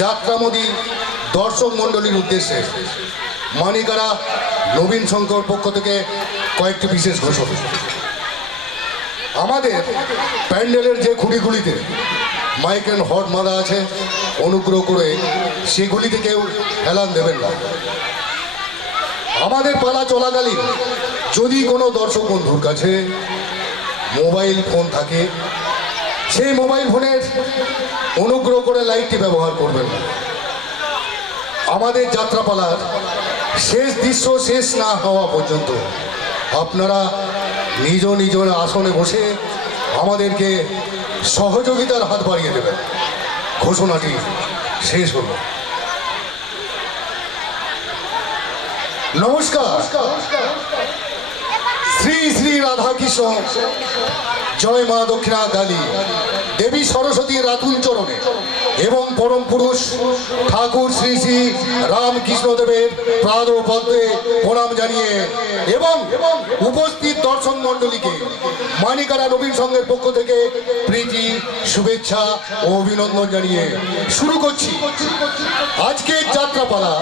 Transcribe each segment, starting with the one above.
যাত্রামোদী দর্শক মণ্ডলীর উদ্দেশ্যে মানিকারা নবীন সংঘর পক্ষ থেকে কয়েকটি বিশেষ ঘোষণা। আমাদের প্যান্ডেলের যে খুঁড়িগুলিতে মাইক অ্যান্ড হট বাঁধা আছে, অনুগ্রহ করে সেগুলিতে কেউ হেলান দেবেন না। আমাদের পালা চলাকালীন যদি কোনো দর্শক বন্ধুর কাছে মোবাইল ফোন থাকে, সেই মোবাইল ফোনের অনুগ্রহ করে লাইটটি ব্যবহার করবেন না। আমাদের যাত্রাপালার শেষ দৃশ্য শেষ না হওয়া পর্যন্ত আপনারা নিজ নিজ আসনে বসে আমাদেরকে সহযোগিতার হাত বাড়িয়ে দেবেন। ঘোষণাটি শেষ হল। নমস্কার। শ্রী শ্রী রাধাকৃষ্ণ জয় মা দক্ষিণা কালী দেবী সরস্বতী রাতুল চরণে এবং পরম পুরুষ ঠাকুর শ্রী শ্রী রামকৃষ্ণ দেবের প্রাদ পদ্মে প্রণাম জানিয়ে এবং উপস্থিত দর্শক মণ্ডলীকে মানিকারা নবীন সংঘের পক্ষ থেকে প্রীতি, শুভেচ্ছা ও অভিনন্দন জানিয়ে শুরু করছি আজকের যাত্রাপালা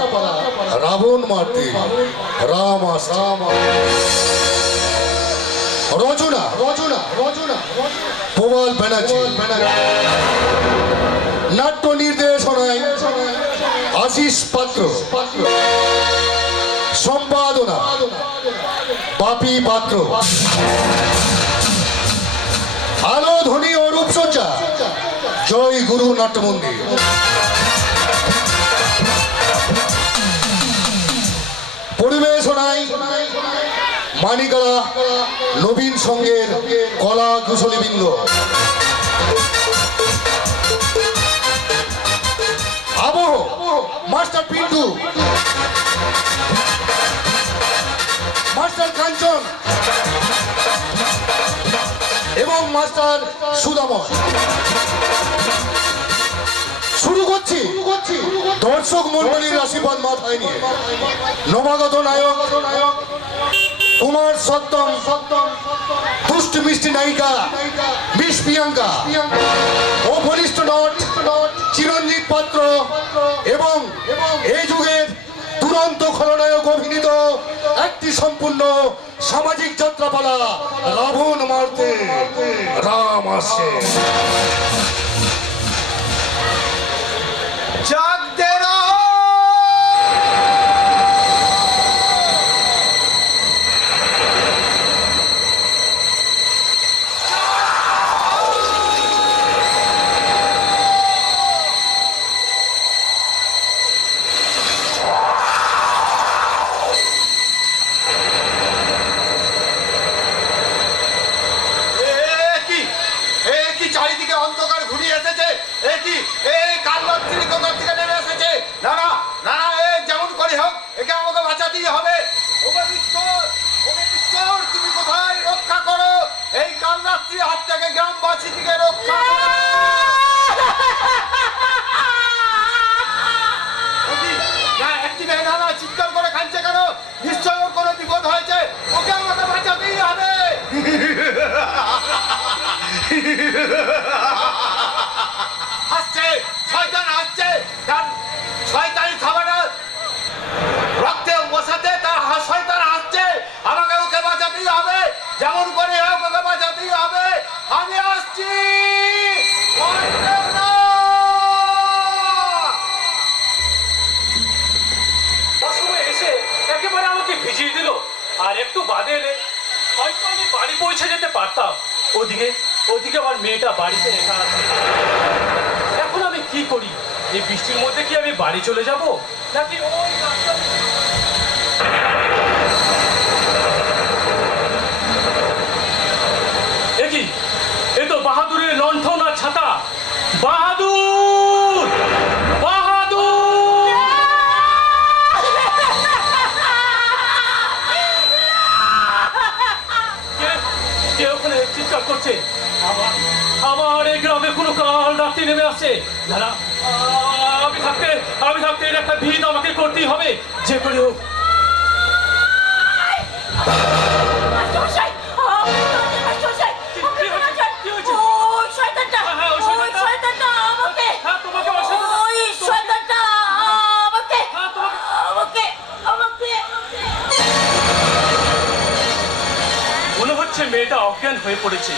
রাবণ মারতে রাম আসছে। রচনা প্রবাল ব্যানার্জি, নাট্য নির্দেশনায় আশিস পাত্র, সম্পাদনা বাপি পাত্র, আলো ধ্বনি ও রূপসজ্জা জয় গুরু নাট্য মন্দির। পরিবেশনায় মানিকারা নবীন সংঘের কলা কুশলীবৃন্দ। আবহ মাস্টার পিন্টু, মাস্টার কাঞ্চন এবং মাস্টার সুদাময়। শুরু করছি দর্শক মন্ডলীর আশীর্বাদ মাথায় নিয়ে নবাগত নায়ক কুমার সত্যম, দুষ্ট মিষ্টি নায়িকা মিস প্রিয়াঙ্কা ও বলিষ্ঠ নট চিরঞ্জিত পাত্র এবং এই যুগের দুরন্ত খলনায়ক অভিনীত একটি সম্পূর্ণ সামাজিক যাত্রাপালা রাবণ মারতে রাম আসছে। আর একটু বাদে এলে হয়তো আমি বাড়ি পৌঁছে যেতে পারতাম। ওদিকে আমার মেয়েটা বাড়িতে রেখা আছে। এখন আমি কি করি? এই বৃষ্টির মধ্যে কি আমি বাড়ি চলে যাব নাকি ওই রাস্তা? কি এ তো বাহাদুরের লণ্ঠন আর ছাতা। বাহাদুর, বাহাদুর! কে ওখানে চিৎকার করছে? আমার এই গ্রামে কোনো কাল রাত্রি নেমে আসছে। দাদা, আমি থাকতে এর একটা ভিড় আমাকে করতেই হবে, যে করে হোক। শয়তানটা আমাকে অজ্ঞান হয়ে পড়েছে,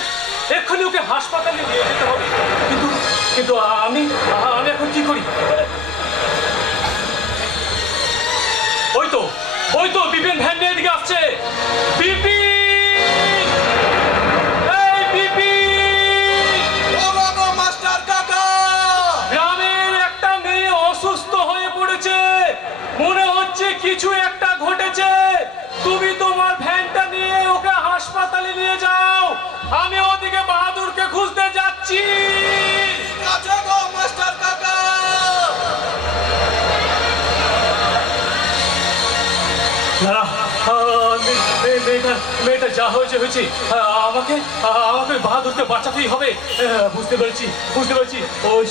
এক্ষুনি ওকে হাসপাতালে নিয়ে যেতে হবে। কিন্তু কিন্তু আমি আমি এখন কি করি? ওই তো বিপিন ভ্যান নিয়ে এদিকে আসছে। বিপিন, এই বিপিন! মাস্টার কাকা, গ্রামের একটা মেয়ে অসুস্থ হয়ে পড়েছে, মনে হচ্ছে কিছু একটা ঘটেছে। তুমি তোমার ভ্যানটা নিয়ে ওকে হাসপাতালে নিয়ে যাও, আমি ওদিকে বাহাদুরকে খুঁজতে যাচ্ছি। কাছে গো মাস্টার কাকা। দাঁড়া, মেয়েটা যা হয়েছে হয়েছে, আমাকে আমাকে বাহাদুরকে বাঁচাতেই হবে। বুঝতে পেরেছি। ওই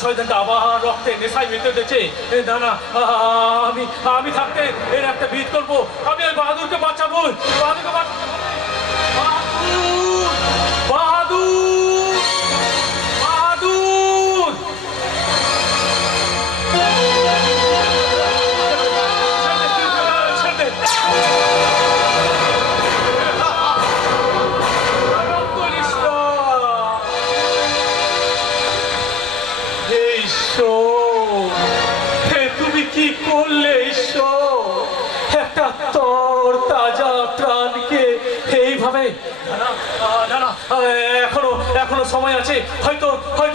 শয়তানটা আবার রক্তে নেশায় মেতে দিয়েছে। না না, আমি থাকতে এর একটা বিট করবো। আমি ওই বাহাদুরকে বাঁচাবো। বাহাদুর! তুমি কি করলে ঈশ্বর? একটা তর তাজা প্রাণকে এইভাবে? এখনো সময় আছে, হয়তো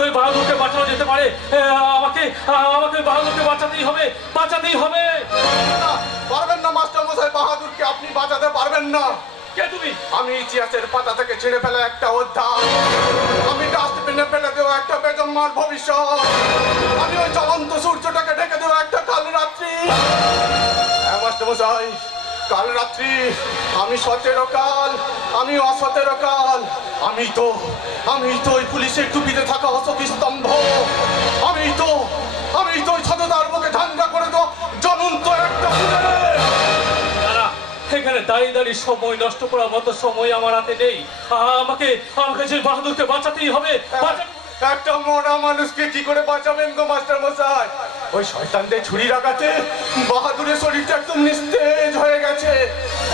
ওই বাহাদুরকে বাঁচানো যেতে পারে। আমাকে বাহাদুরকে বাঁচাতেই হবে। পারবেন না মাস্টার মশাই, বাহাদুরকে আপনি বাঁচাতে পারবেন না। কে তুমি? আমি ইতিহাসের পাতা থেকে ছিঁড়ে ফেলা একটা অধ্যায়, আমি ডাস্টবিনে ফেলে দেওয়া একটা বেজন্মার ভবিষ্যৎ, আমি ওই জ্বলন্ত সূর্যটাকে ঢেকে দেওয়া একটা কাল রাত্রি। হ্যাঁ মাস্টার মশাই, কাল রাত্রি। আমি সতেরো কাল, আমি অসতেরো কাল। আমি তো ওই পুলিশের টুপিতে থাকা অশোক স্তম্ভ। আমি তো ওই সততার বুকে ঠান্ডা করে তো জ্বলন্ত একটা ফুলের। এখানে দাঁড়িয়ে সময় নষ্ট করার মতো সময় আমার হাতে নেই। আমাকে যে বাহাদুরকে বাঁচাতেই হবে। একটা মরা মানুষকে কি করে বাঁচাবেন গো মাস্টার মশাই? ওই শয়তানদের ছুরি লাগাতে বাহাদুরের শরীরটা একদম নিস্তেজ হয়ে গেছে,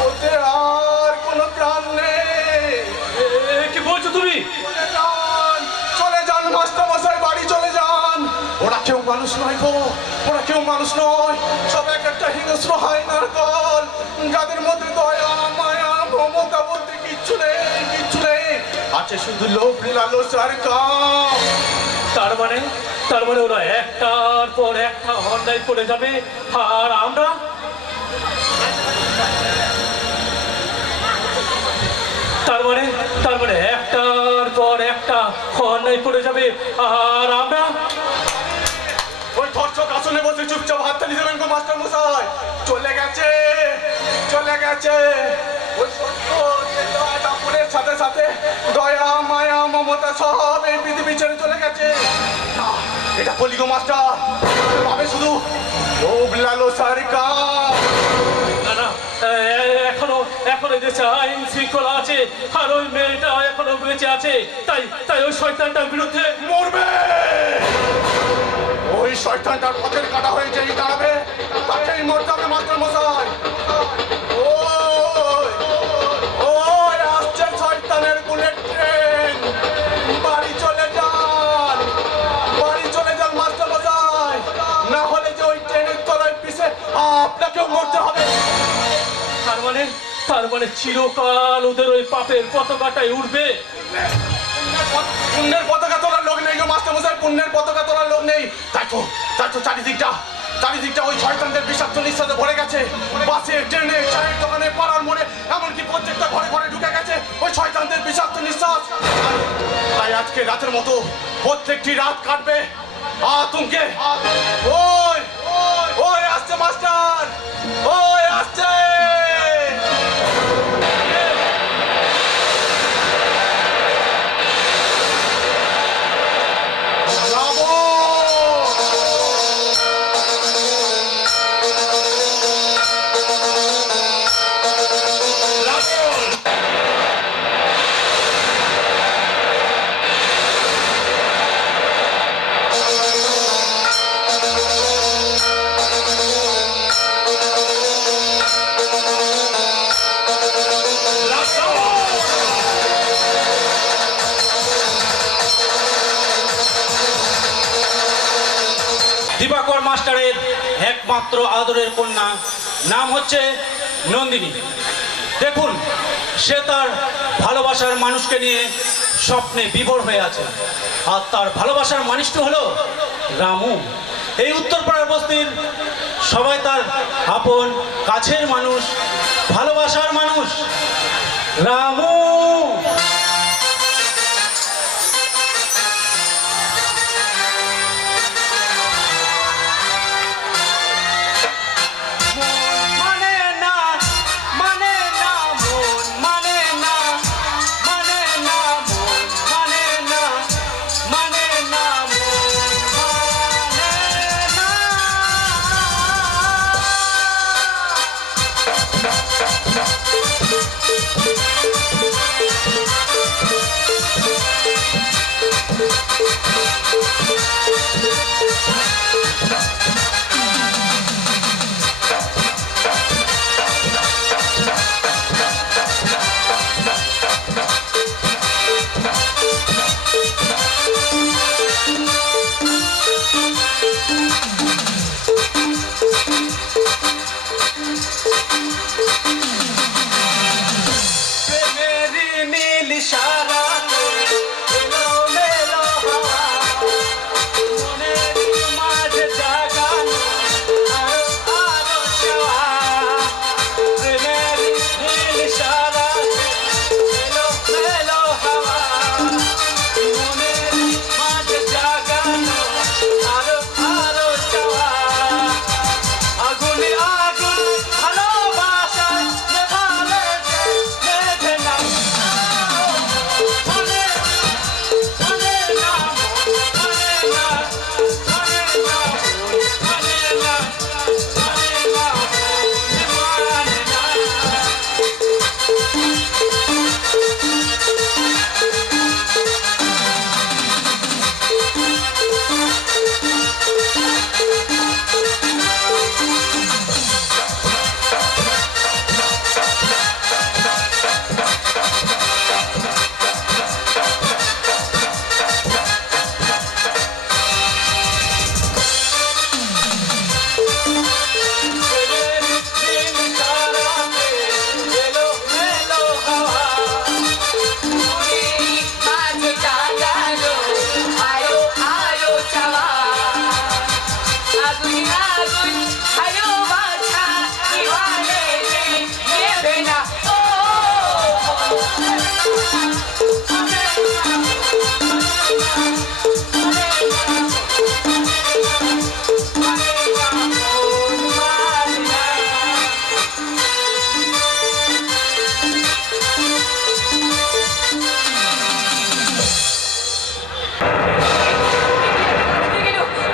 ওতে আর কোনো প্রাণ নেই। কি বলছো তুমি? চলে যান মাস্টার মশাই, বাড়ি চলে যান। ওরা কেউ মানুষ নয় গো, ওরা কেউ মানুষ নয়, সব একটা হিংস্র হায়নার দল, যাদের মধ্যে দয়া মায়া মমতা বলতে কিচ্ছু নেই। আছে শুধু লোভ লালসার কাম। তার মানে ওরা একটার পর একটা অন্যায় করে যাবে, আর আমরা তার মানে একটার পর একটা অন্যায় করে যাবে, আর আমরা ওই ধর্ষক আসনে বসে চুপচাপ হাততালি দেবেন গো মাস্টার মশাই। চলে গেছে ওই সত্য দাপুরের সাথে সাথে দয়া মায়া মমতা সব এই পৃথিবী ছেড়ে চলে গেছে। এটা বলি গো মাস্টার, পাবে শুধু লোভ লালসার কাম। না, এখনো দেশে আইন শৃঙ্খলা আছে, আর ওই মেয়েটা এখনো বেঁচে আছে। তাই ওই শয়তানটার বিরুদ্ধে মরবে। ওই শয়তানটার পথের কাটা হয়ে যেই দাঁড়াবে, তাকেই মরতে হবে মাস্টার মশাই। ওই আসছে শয়তানের বুলেট ট্রেন। বাড়ি চলে যান মাস্টার মশাই, না হলে যে ওই ট্রেনের তলায় পিছে আপনাকেও মরতে হবে। তার মানে চিরকাল ওদের ওই পাপের পতাকাটাই উঠবে। পুণ্যের পতাকা তোলার লোক নেই গো মাস্টার মশাই, পুণ্যের পতাকা তোলার লোক নেই। তাই তো চারিদিকটা ওই শয়তানদের বিষাক্ত নিঃশ্বাসে ভরে গেছে। বাসে, ট্রেনে, চায়ের দোকানে, পাড়ার মোড়ে, এমনকি প্রত্যেকটা ঘরে ঢুকে গেছে ওই শয়তানদের বিষাক্ত নিঃশ্বাস। তাই আজকে রাতের মতো প্রত্যেকটি রাত কাটবে আতঙ্কে। ওই আসছে মাস্টার, ওই আসছে। দিবাকর মাস্টারের একমাত্র আদরের কন্যা, নাম হচ্ছে নন্দিনী। দেখুন, সে তার ভালোবাসার মানুষকে নিয়ে স্বপ্নে বিভোর হয়ে আছে, আর তার ভালোবাসার মানুষটি হলো রামু। এই উত্তরপাড়ার বস্তির সবাই তার আপন কাছের মানুষ, ভালোবাসার মানুষ। রামু মানে না, মানে না, মন মানে না, মানে না, মন মানে না, মানে না, মন মানে না। প্রেমেরই নীল ইশারাতে এলোমেলো হাওয়া, মনেরই মাঝে জাগানো আরো আরো চাওয়া। প্রেমেরই নীল ইশারাতে এলোমেলো হাওয়া, মনেরই মাঝে জাগানো আরো আরো চাওয়া। আগুনে আগুন ভালোবাসা নেভালে যে নেভে না, মানে মানে না, মানে না, মানে না, মানে না, মানে না, মানে না।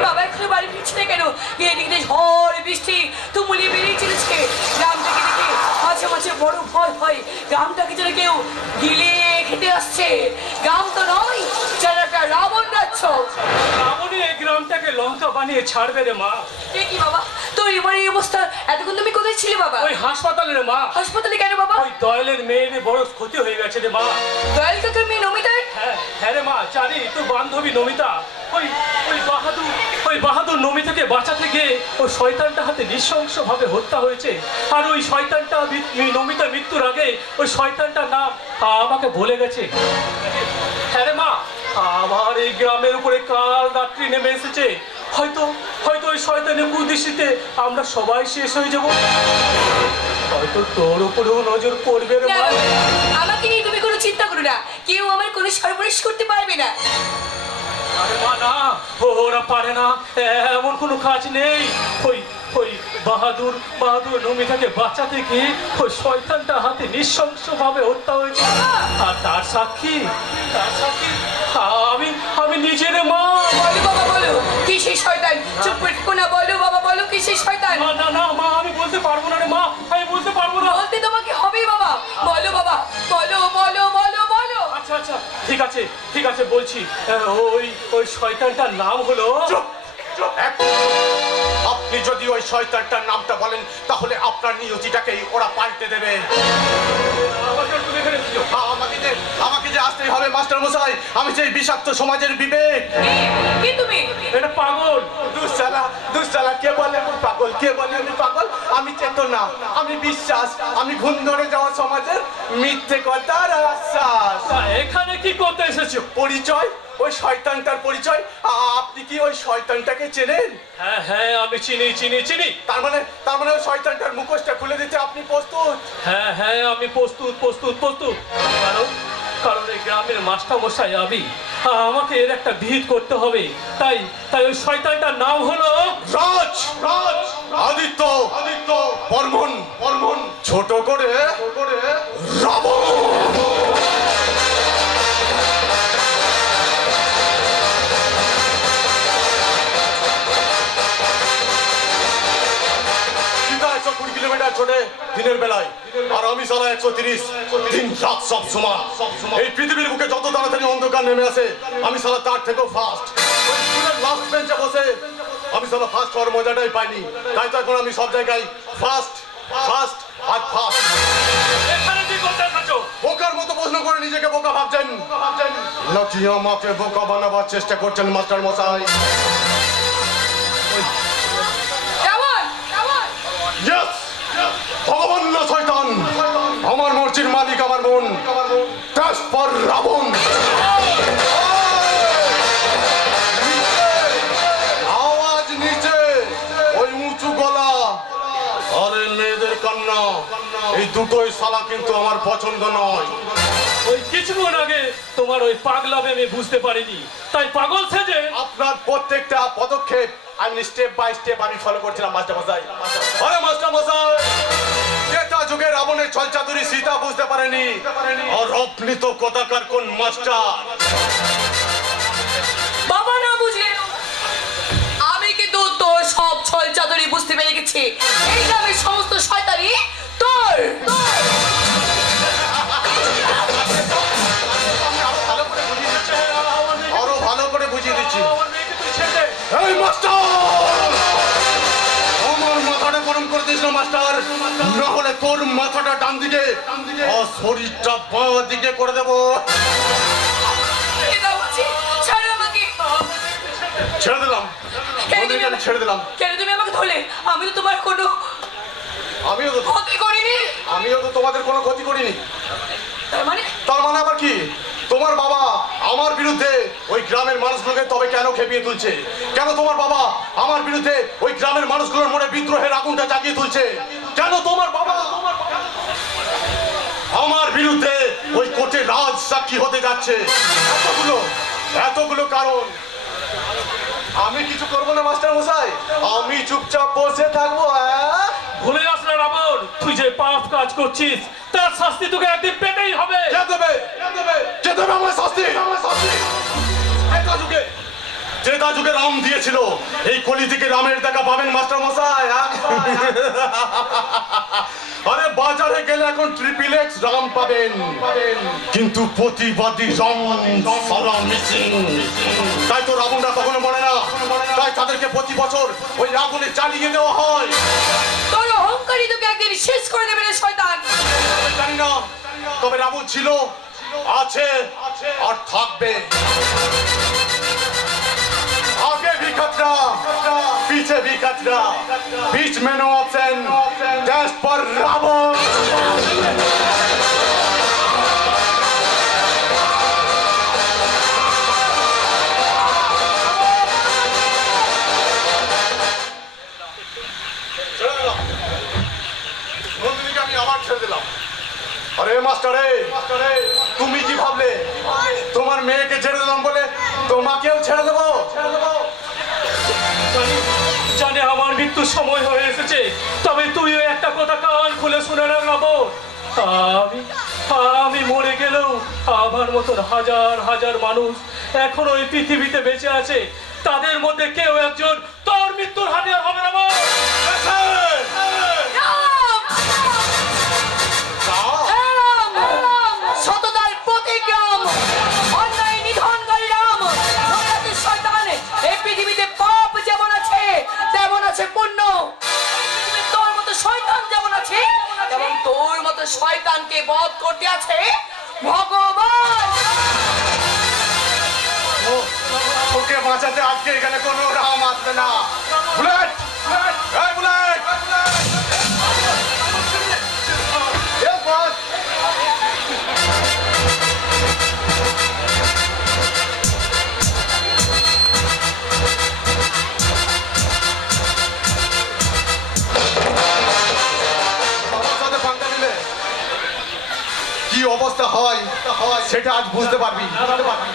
বাবা এখনো বাড়ি ফিরছে না কেন? এদিকে ঝড় বৃষ্টি তুমুলি বেরিয়ে চলেছে। গ্রামটাকে দেখে মাঝে মাঝে বড় ভয় হয়, গ্রামটাকে যেন কেউ গিলে খেতে আসছে। গ্রাম তো নয়, যেন একটা রাবণ রাজ্য। রাবণী এই গ্রামটাকে লঙ্কা বানিয়ে ছাড়বে রে মা। এ কি বাবা, তোর এবার এই অবস্থা? এতক্ষণ তুমি কোথায় ছিলে বাবা? ওই হাসপাতালে রে মা। হাসপাতালে কেন বাবা? ওই দয়ালের মেয়ের বড় ক্ষতি হয়ে গেছে রে মা। দয়াল কাকার মেয়ে নমিতার? হ্যাঁ হ্যাঁ রে মা, জানি তোর বান্ধবী নমিতা ওই ওই বাহাদুর নমিতাকে বাঁচাতে গিয়ে ওই শয়তানটা হাতে নৃশংসভাবে হত্যা হয়েছে। আর ওই শয়তানটা নমিতা মৃত্যুর আগে ওই শয়তানটার নাম আমাকে বলে গেছে। হ্যাঁ রে মা, আবার এই গ্রামের উপরে কাল রাত্রি নেমে এসেছে। হয়তো হয়তো ওই শয়তানের কুদৃষ্টিতে আমরা সবাই শেষ হয়ে যাব। হয়তো তোর উপরেও নজর পড়বে রে না মা। বাবা, আমাকে নিয়ে তুমি কোনো চিন্তা করো না, কেউ আমার কোনো সর্বনাশ করতে পারবে না। আরে মা না, ওরা পারে না, এমন কোনো কাজ নেই। ওই ওই বাহাদুর নমিতাকে বাঁচাতে গিয়ে ওই শয়তানটা হাতে নৃশংসভাবে হত্যা হয়েছে। আর তার সাক্ষী আমি নিজের মা। বলো বাবা, বলো কি সেই শয়তান? চুপ করে থেকো না, বলো বাবা, বলো কি সেই শয়তান? না না না মা, আমি বলতে পারবো না রে মা, আমি বলতে পারবো না। বলতে তোমাকে হবে বাবা, বলো বাবা, বলো বলো বলো বলো। আচ্ছা আচ্ছা, ঠিক আছে বলছি। ওই শয়তানটার নাম হলো। চুপ! আপনি যদি ওই শয়তানটার নামটা বলেন, তাহলে আপনার নিয়তিটাকেই ওরা পাল্টে দেবে। আমাকে একটু দেখে রেখেছো। আমাকে যে আসতেই হবে মাস্টার মশাই, আমি সেই বিষাক্ত সমাজের বিবেক। কি তুমি? এটা পাগল। দুঃসালা কে বলে আমি পাগল? কে বলে আমি পাগল? আমি চেতনা, আমি বিশ্বাস, আমি ঘুম ধরে যাওয়া সমাজের মিথ্যে কথার আশ্বাস। তা এখানে কি করতে এসেছো? পরিচয়, ওই শয়তানটার পরিচয়। আপনি কি ওই শয়তানটাকে চেনেন? হ্যাঁ হ্যাঁ, আমি চিনি। তার মানে ওই শয়তানটার মুখোশটা খুলে দিতে আপনি প্রস্তুত? হ্যাঁ হ্যাঁ, আমি প্রস্তুত। কারণ এই গ্রামের মাস্টার মশাই আমাকে এর একটা বিহিত করতে হবে। তাই ওই শয়তানটার নাম হলো রাজ আদিত্য বর্মন, ছোট করে রাবণ। ছোটে দিনের বেলায়, আর আমি সারা 130 দিন রাত সব সমান। এই পৃথিবীর বুকে যত তাড়াতাড়ি অন্ধকার নেমে আসে, আমি সারা তার থেকেও ফাস্ট। লাস্ট বেঞ্চে বসে আমি সারা ফাস্ট হওয়ার মজাটাই পাইনি। তাই তো এখন আমি সব জায়গায় ফাস্ট আর ফাস্ট। এখানে কি করতে এসেছো? বোকার মতো প্রশ্ন করে নিজেকে বোকা ভাবছেন নাকি আমাকে বোকা বানাবার চেষ্টা করছেন মাস্টার মশাই? Yes! ভগবান না শয়তান, আমার মর্জির মালিক আমার বোন। Dash for Ravan. আওয়াজ নিচে, ওই উঁচু গলা, আরে মেয়েদের কান্না, এই দুটোই শালা কিন্তু আমার পছন্দ নয়। ওই কিছুক্ষণ আগে তোমার ওই পাগলামে আমি বুঝতে পারিনি, তাই পাগল সেজে আপনার প্রত্যেকটা পদক্ষেপ আমি স্টেপ বাই স্টেপ আমি ফলো করছিলাম মাস্টার মশাই। আরে মাস্টার মশাই, ত্রেতা যুগে রাবণের ছলচাতুরি সীতা বুঝতে পারেনি, আর আপনি তো কোথাকার কোন মাস্টার? বাবা না বুঝলে আমি কিন্তু তোর সব ছল চাতুরি বুঝতে পেরে গেছি। এই গ্রামের সমস্ত শয়তানি তোর। আরো ভালো করে বুঝিয়ে দিচ্ছি। আমার মেয়েকে তুই ছেড়ে দে। এই মাস্টার, আমার মাথাটা গরম করে দিস না মাস্টার, না হলে তোর মাথাটা ডান দিকে আর শরীরটা বাঁ দিকে করে দেবো। এটা বলছি, ছাড়ো আমাকে। ছেড়ে দিলাম, ওদেরকে আমি ছেড়ে দিলাম। কেন তুমি আমাকে ধরলে? আমি তো তোমার কোনো ক্ষতি করিনি। আমিও তো তোমাদের কোনো ক্ষতি করিনি। তার মানে আবার কি? তোমার বাবা আমার বিরুদ্ধে ওই গ্রামের মানুষগুলোকে তবে কেন খেপিয়ে তুলছে? কেন তোমার বাবা আমার বিরুদ্ধে ওই গ্রামের মানুষগুলোর মনে বিদ্রোহের আগুনটা জাগিয়ে তুলছে? কেন তোমার বাবা আমার বিরুদ্ধে ওই কোর্টে রাজ সাক্ষী হতে যাচ্ছে? এতগুলো কারণ। আমি কিছু করবো না মাস্টার মশাই, আমি চুপচাপ বসে থাকবো। ভুলে যাস না রাবণ, তুই যে পাপ কাজ করছিস তার শাস্তি তোকে একদিন পেতেই হবে। কে দেবে আমার শাস্তি? ত্রেতা যুগে রাম দিয়েছিল, এই কলি থেকে রামের দেখা পাবেন মাস্টার মশাই। আরে বাজারে গেলে এখন XXX রাম পাবেন, কিন্তু প্রতিবাদী রাম সারা মিসিং। তাই তো রাবণরা কখনো মরে না, তাই তাদেরকে প্রতি বছর ওই আগুনে জ্বালিয়ে দেওয়া হয়। তোর অহংকারী তোকে একদিন শেষ করে দেবে রে শয়তান। জানি না, তবে রাবণ ছিল, আছে আর থাকবে। आगे भी खतरा, पीछे भी खतरा, बीच में नो ऑप्शन, डैश पर रावण। নন্দিনীকে আমি আবার ছেড়ে দিলাম। আরে মাস্টারে, তুমি কি ভাবলে তোমার মেয়েকে ছেড়ে দিলাম বলে তোমাকেও ছেড়ে দেবো? জানে আমার মৃত্যুর সময় হয়ে এসেছে, তবে তুইও একটা কথা কান খুলে শুনে না রাবণ। আমি মরে গেলেও আমার মতন হাজার হাজার মানুষ এখনো এই পৃথিবীতে বেঁচে আছে। তাদের মধ্যে কেউ একজন তোর মৃত্যুর হাতিয়ার হবে রাবণ। সততার প্রতীক রাম, অন্যায় নিধনকারী রাম, শয়তান। এই পৃথিবীতে পাপ যেমন আছে তেমন আছে পুণ্য। শয়তানকে বধ করতে আছে ভগবান। তোকে বাঁচাতে আজকে এখানে কোনো রাম আসবে না। বুলেট, এই বুলেট, এই বস। আমার সাথে পাঙ্গা নিলে কি অবস্থা হয় সেটা আজ বুঝতে পারবি।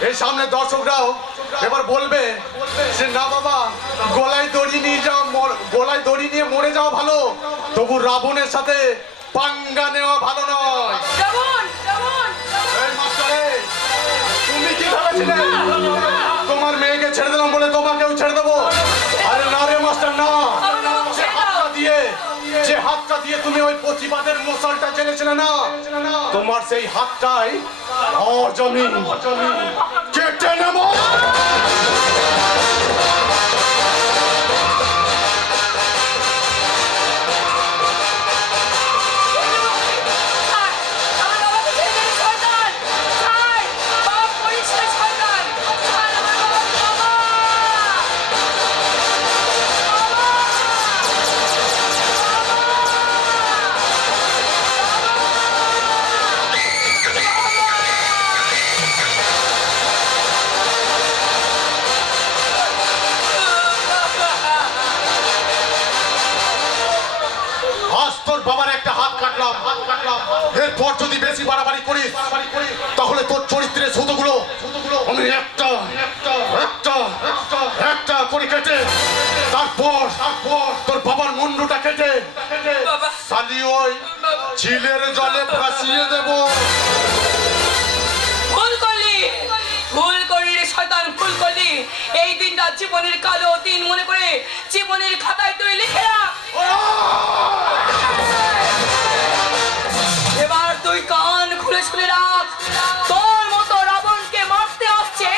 এই সামনে দর্শকরাও এবার বলবে যে না বাবা, গলায় দড়ি নিয়ে যাও, গলায় দড়ি নিয়ে মরে যাওয়া ভালো, তবু রাবণের সাথে পাঙ্গা নেওয়া ভালো নয়। রাবণ, রাবণ, এই মাস্টারে, তুমি কি ভেবেছিলে তোমার মেয়েকে ছেড়ে দিলাম বলে তোমাকেও ছেড়ে দেবো? আরে না রে মাস্টার, না। যে হাতটা দিয়ে তুমি ওই প্রতিবাদের মশালটা জেনেছিলে না, তোমার সেই হাতটাই অজমি কেটে নেব। আমার বাবাকে ছেড়ে দে শয়তান, ছাড়, বাবা পরিষ্কার শয়তান, ছাড় আমার বাবাকে, বাবা। আজ তোর বাবার একটা হাত কাটলাম, এরপর যদি বেশি বাড়াবাড়ি করিস তাহলে তোর চরিত্রের সুতোগুলো আমি একটা একটা একটা করে কেটে তারপর তোর বাবার মুন্ডুটা কেটে বাবা। শালি ওই ঝিলের জলে ভাসিয়ে দেব। ভুল করলি, ভুল করলি রে শয়তান, ভুল করলি। এই দিনটা জীবনের কালো দিন মনে করে জীবনের খাতায় তুই লিখে রাখ। এবার তুই কান খুলে শুনে রাখ, তোর মতো রাবণকে মারতে আসছে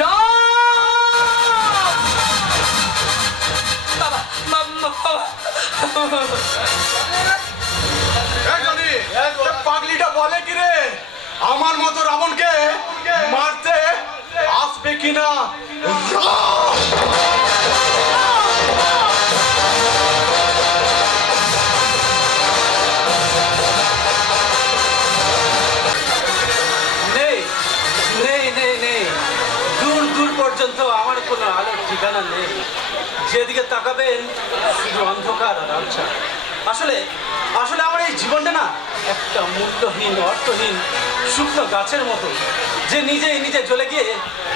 রাম। বাবা, বাবা। এই জনি, এই পাগলিটা বলে কি রে, আমার মতো রাবণকে মারতে আসবে কিনা? নেই নেই নেই নেই, দূর দূর পর্যন্ত আমার কোনো আলোর ঠিকানা নেই। যেদিকে তাকাবেন শুধু অন্ধকার আর আবছা। আসলে আসলে আমার এই জীবনটা না একটা মূল্যহীন, অর্থহীন শুকনো গাছের মতো, যে নিজেই নিজে জ্বলে গিয়ে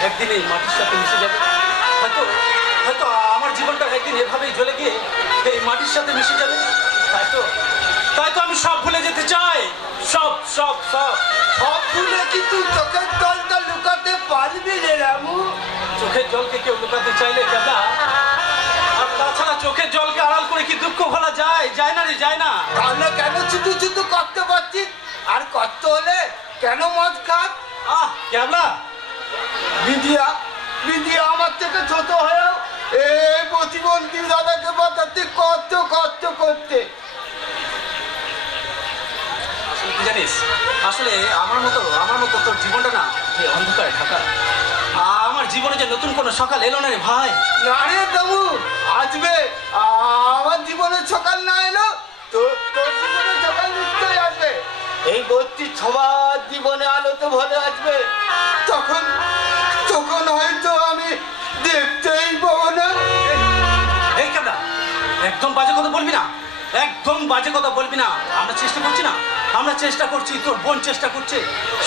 একদিন এই মাটির সাথে মিশে যাবে। হয়তো হয়তো আমার জীবনটা একদিন এভাবেই জ্বলে গিয়ে এই মাটির সাথে মিশে যাবে। তাই তো আমি সব ভুলে যেতে চাই, সব সব সব সব ভুলে কি তুই চোখের জলটা লুকাতে পারবি রে রামু? চোখের জলকে কেউ লুকাতে চাইলে দাদা, আর তাছাড়া চোখের জলকে আড়াল করে কি দুঃখ ভোলা যায়? যায় না রে, যায় না। তাহলে কেন শুধু শুধু করতে পারছিস? আর কষ্ট হলে কেন মদ খাস? ক্যাবলা, বিদিয়া বিদিয়া আমার থেকে ছোট হয়েও এই প্রতিবন্ধী দাদাকে বাঁচাতে কত কষ্ট করতে। আসলে কি জানিস, আসলে আমার মতো তোর জীবনটা না এই অন্ধকারে ঢাকা। আমার জীবনে যে নতুন কোনো সকাল এলো না রে ভাই। না রে বাবু, আসবে। আমার জীবনের সকাল না এলো তো তোর জীবনে সকাল নিশ্চয়ই আসবে। এই বস্তির সবার জীবনে আলো তো ভরে আসবে। তখন তখন হয়তো আমি দেখতেই পাবো না। এই ক্যাবলা, একদম বাজে কথা বলবি না, একদম বাজে কথা বলবি না। আমরা চেষ্টা করছি না, আমরা চেষ্টা করছি, তোর বোন চেষ্টা করছে,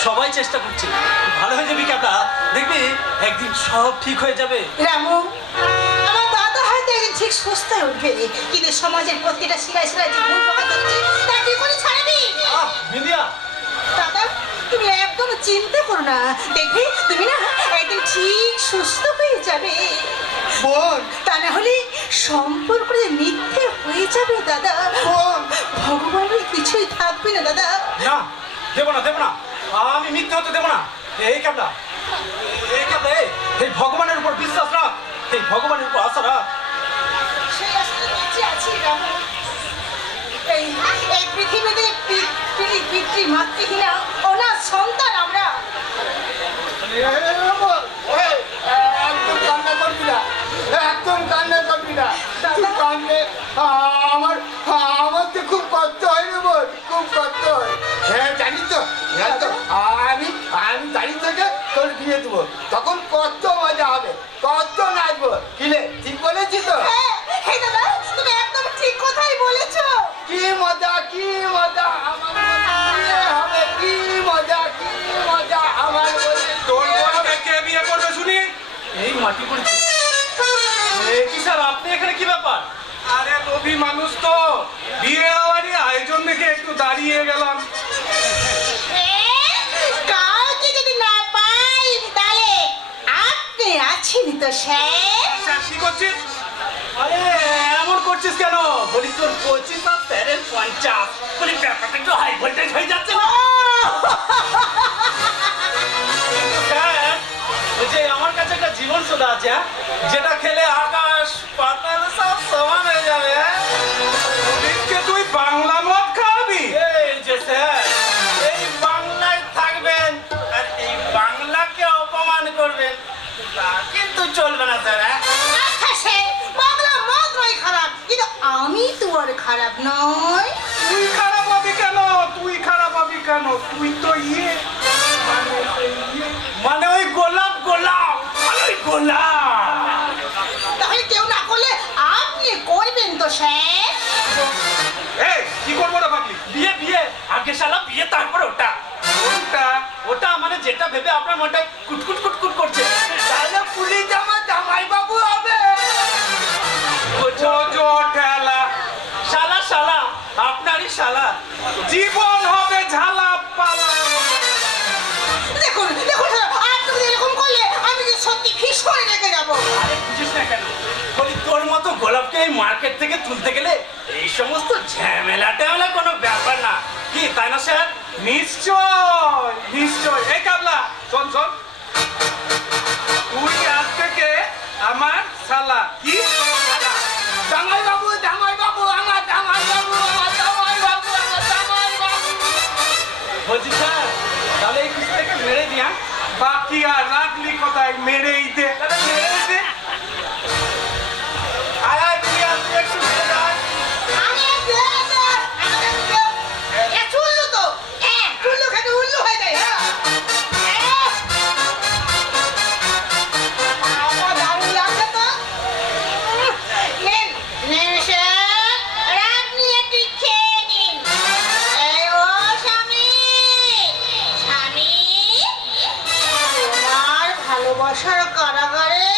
সবাই চেষ্টা করছে। ভালো হয়ে যাবি ক্যাবলা, দেখবি একদিন সব ঠিক হয়ে যাবে। রামু, আমার দাদা হয়তো একদিন ঠিক সুস্থ হয়ে উঠবে, কিন্তু সমাজের প্রতিটা শিরায় শিরায় যে ভুল প্রকাশ হচ্ছে তা কি করে ছাড়বি? বিন্দিয়া, দাদা, তুমি একদম চিন্তা করো না, দেখবি তুমি না একদিন ঠিক সুস্থ হয়ে যাবে। বোন, তা না হলে সম্পর্ক যে মিথ্যে হয়ে যাবে দাদা। বোন, ভগবানের কিছুই থাকবে না দাদা। না দেবো না, দেবো না, আমি মিথ্যে হতে দেবো না। এই ক্যাবলা, এই ভগবানের উপর বিশ্বাস রাখ, এই ভগবানের উপর আশা রাখ। সেই আশায় বেঁচে আছি রামু। এই পৃথিবীতে পিতৃ মাতৃহীনা অনাথ সন্তান আমরা। একদম কান্না করবি না, একদম কান্না করবি না। তুই কান্দলে আমার আমার তো খুব কষ্ট হয় রে বোন, খুব কষ্ট হয়। হ্যাঁ জানিস তো, জানিস তো, আমি আমি গাড়ি থেকে তোর বিয়ে দেবো, তখন কত মজা হবে, কত নাচবো। কিলে ঠিক বলেছি তো? হ্যাঁ, হ্যাঁ দাদা, তুমি একদম ঠিক কথাই বলেছো। কি মজা, কি মজা আমার বিয়ে হবে, কি মজা, কি মজা আমার বলে তোর বোনকে কে বিয়ে করবে শুনি? এই মাটি পড়েছে। কি স্যার, আপনি এখানে কি ব্যাপার? আরে লোভী মানুষ তো, বিয়ে হওয়ারই আয়োজন দেখে একটু দাঁড়িয়ে গেলাম। কাউকে যদি না পাই তাহলে আপনি আছেন তো স্যার। আচ্ছা কি করছিস? আরে এমন করছিস কেন? বলি তোর 25 আর স্যারের 50। বলি ব্যাপারটা একটু হাই ভোল্টেজ হয়ে যাচ্ছে না? স্যার, ওই যে আমার কাছে একটা জীবন সোদা আছে, হ্যাঁ? যেটা খেলে আকাশ পাতাল সব সমান হয়ে যাবে, হ্যাঁ? পুলিশকে তুই বাংলা মদ খাওয়াবি? এই যে স্যার, এই বাংলায় থাকবেন আর এই বাংলাকে অপমান করবেন, তা কিন্তু চলবে না স্যার, হ্যাঁ? আচ্ছা স্যার, বাংলা মাত্রই খারাপ, কিন্তু আমি তো আর খারাপ নই। তুই খারাপ হবি কেন? তুই খারাপ হবি কেন? তুই তো ইয়ে মানে ওই গোলাপ গোলাপ, মানে ওই গোলাপ। তাহলে কেউ না করলে আপনি করবেন তো স্যার। এই কি করবো না পাগলি? বিয়ে বিয়ে, আগে শালা বিয়ে তারপর ওটা। কোনটা? ওটা মানে যেটা ভেবে আপনার মনটা কুটকুট কুটকুট করছে। তাহলে পুলিশ আমার জামাই বাবু হবে। জো ঠেলা, শালা শালা, আপনারই শালা। জীবন হবে ঝালা পালা। দেখুন দেখুন স্যার, আপনি যদি এরকম করলে আমি যে সত্যি ফিস করে রেখে যাবো। আরে বুঝিস না কেন? বলি তোর মতো গোলাপকে এই মার্কেট থেকে তুলতে গেলে এই সমস্ত ঝামেলা ট্যামেলা কোনো ব্যাপার না, কি তাই না স্যার? নিশ্চয় নিশ্চয়। এই কাবলা শোন শোন, তুই আজ থেকে আমার শালা। কি শালা? জামাই বাবু, জামাই বাবু, আমার জামাই বাবু, আমার জামাই বাবু, আমার জামাই বাবু। বলছি স্যার, তাহলে এই কুস্তিটাকে মেরে দিয়া। বাকি আর রাখলি কোথায়? মেরেই দে, মেরেই দে। আয় আয় তুই আসবি, একটু মেরে দাও। আমি আর দেবো স্যার, আমাদের কেউ এ চুল্লু তো, চুল্লু খেতে উল্লু হয়ে যায়। আমার দারুণ লাগছে তো। নেন নেন স্যার, আর আপনি একটু খেয়ে নিন। এই ও স্বামী, স্বামী, তোমার ভালোবাসার কারাগারে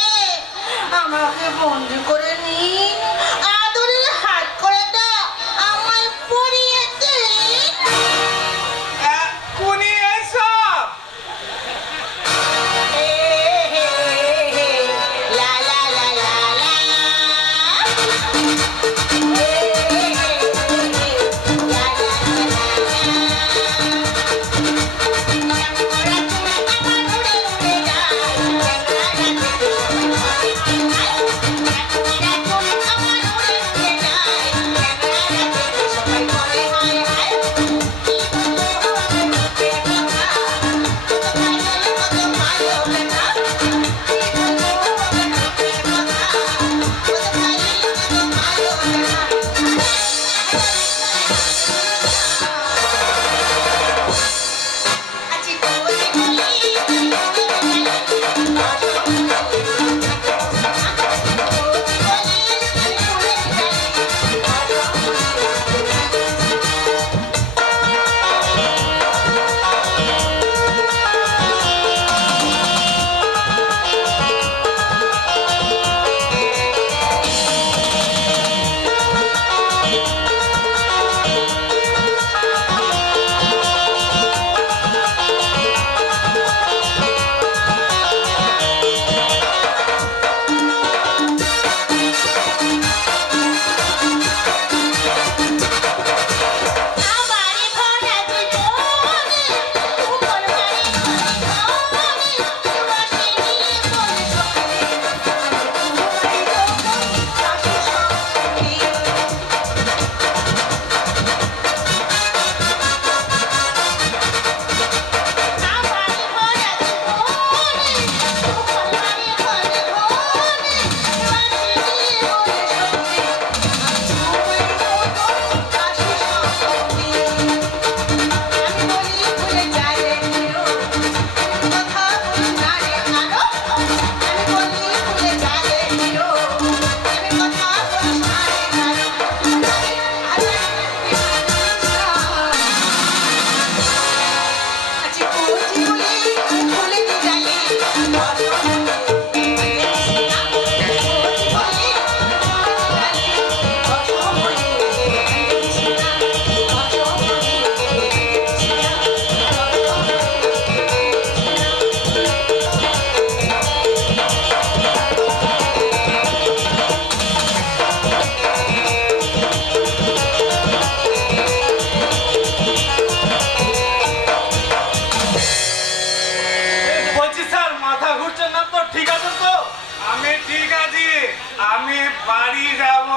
বাড়ি যাব।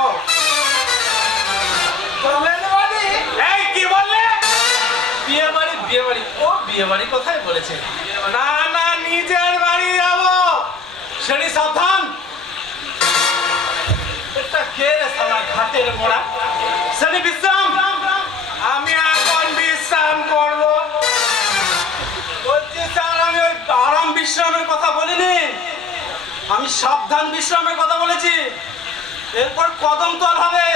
তোদের বাড়ি? এই কি বললে? বিয়ে বাড়ি বিয়ে বাড়ি, ও বিয়ে বাড়ি কোথায় বলেছে? না না, নিজের বাড়ি যাব। সেটি সাবধান। এটা কে রে শালা ঘাটের মোড়া? সেটি বিশ্রাম। আমি এখন বিশ্রাম করব। বলছি স্যার, আমি ওই আরাম বিশ্রামের কথা বলিনি, আমি সাবধান বিশ্রামের কথা বলেছি। এরপর কদমতল হবে।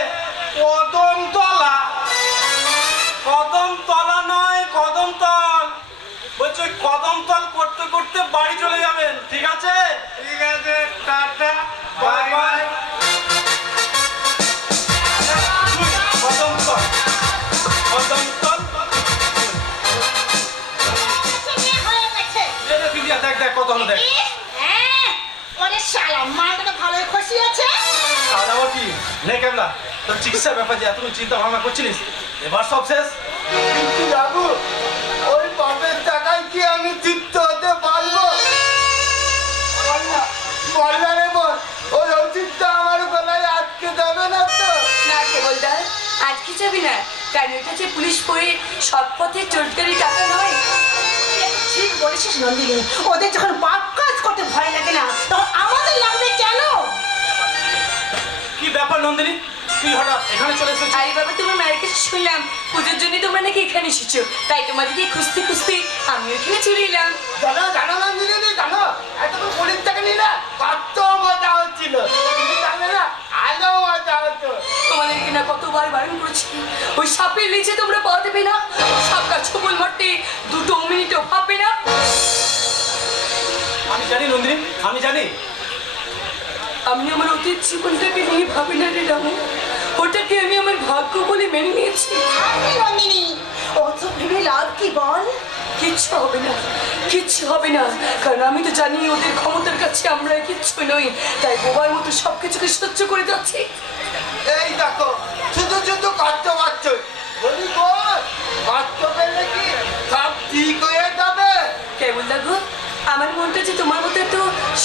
কদমতলা? কদমতলা নয়, কদমতল। বলছি ওই কদমতল করতে করতে বাড়ি চলে যাবেন, ঠিক আছে? ঠিক আছে, টাটা, বাই বাই। কদমতল, কদমতল। বিয়ে হয়ে গেছে। এই যে দিদিয়া, দেখ দেখ কত হলো, দেখ। হ্যাঁ, ওরে শালা মালটা তো ভালোই খুশি আছে। তাহলে আবার কি? নে কেমলা, তোর চিকিৎসার ব্যাপার যে এতদিন চিন্তা ভাবনা করছিলিস, এবার সব শেষ। কিন্তু বাবু, ওই বাপের টাকায় কি আমি তৃপ্ত হতে পারবো? বললা রে বোন, ওই অতীতটা আমার গলায় আটকে দেবে না তো? না কেবলদার, আজকে যাবি না, কারণ এটা যে পুলিশ পড়ে সৎ পথে চোরকারি টাকা নয়। ঠিক বলেছিস নন্দিনী, ওদের যখন পাপ কাজ করতে ভয় লাগে না, তখন আমাদের লাগবে কেন? কি ব্যাপার নন্দিনী, তুই হঠাৎ এখানে চলে এসেছিস? আরে বাবা, তোমার মায়ের কাছে শুনলাম পুজোর জন্য তোমরা নাকি এখানে এসেছো, তাই তোমাদেরকে খুঁজতে খুঁজতে আমি এখানে চলে এলাম। জানো জানো না দিদি, জানো এতক্ষণ পুলিশ টাকা নিয়ে না কত মজা হচ্ছিল। তুমি জানো না, আরো মজা হতো। তোমাদেরকে না কতবার বারণ করেছি, ওই সাপের নিচে তোমরা পা দেবে না, সাপটা ছবল মারতে 2 মিনিটও ভাববে না। আমি জানি নন্দিনী, আমি জানি। আমি আমার অতীত জীবনটাকে নিয়ে ভাবি না রে রামু, ওটাকে আমি আমার ভাগ্য বলে মেনে নিয়েছি। আরে নন্দিনী, ও তো ভেবে লাভ কি বল? কিচ্ছু হবে না, কিচ্ছু হবে না, কারণ আমি তো জানি ওদের ক্ষমতার কাছে আমরা কিচ্ছু নই, তাই বোবার মতো সবকিছুকে সহ্য করে যাচ্ছি। এই দেখো, শুধু শুধু কষ্ট পাচ্ছ। বলি বোন, কষ্ট পেলে কি সব ঠিক হয়ে যাবে? কেমন লাগো? আমার মনটা যে তোমার মতো এত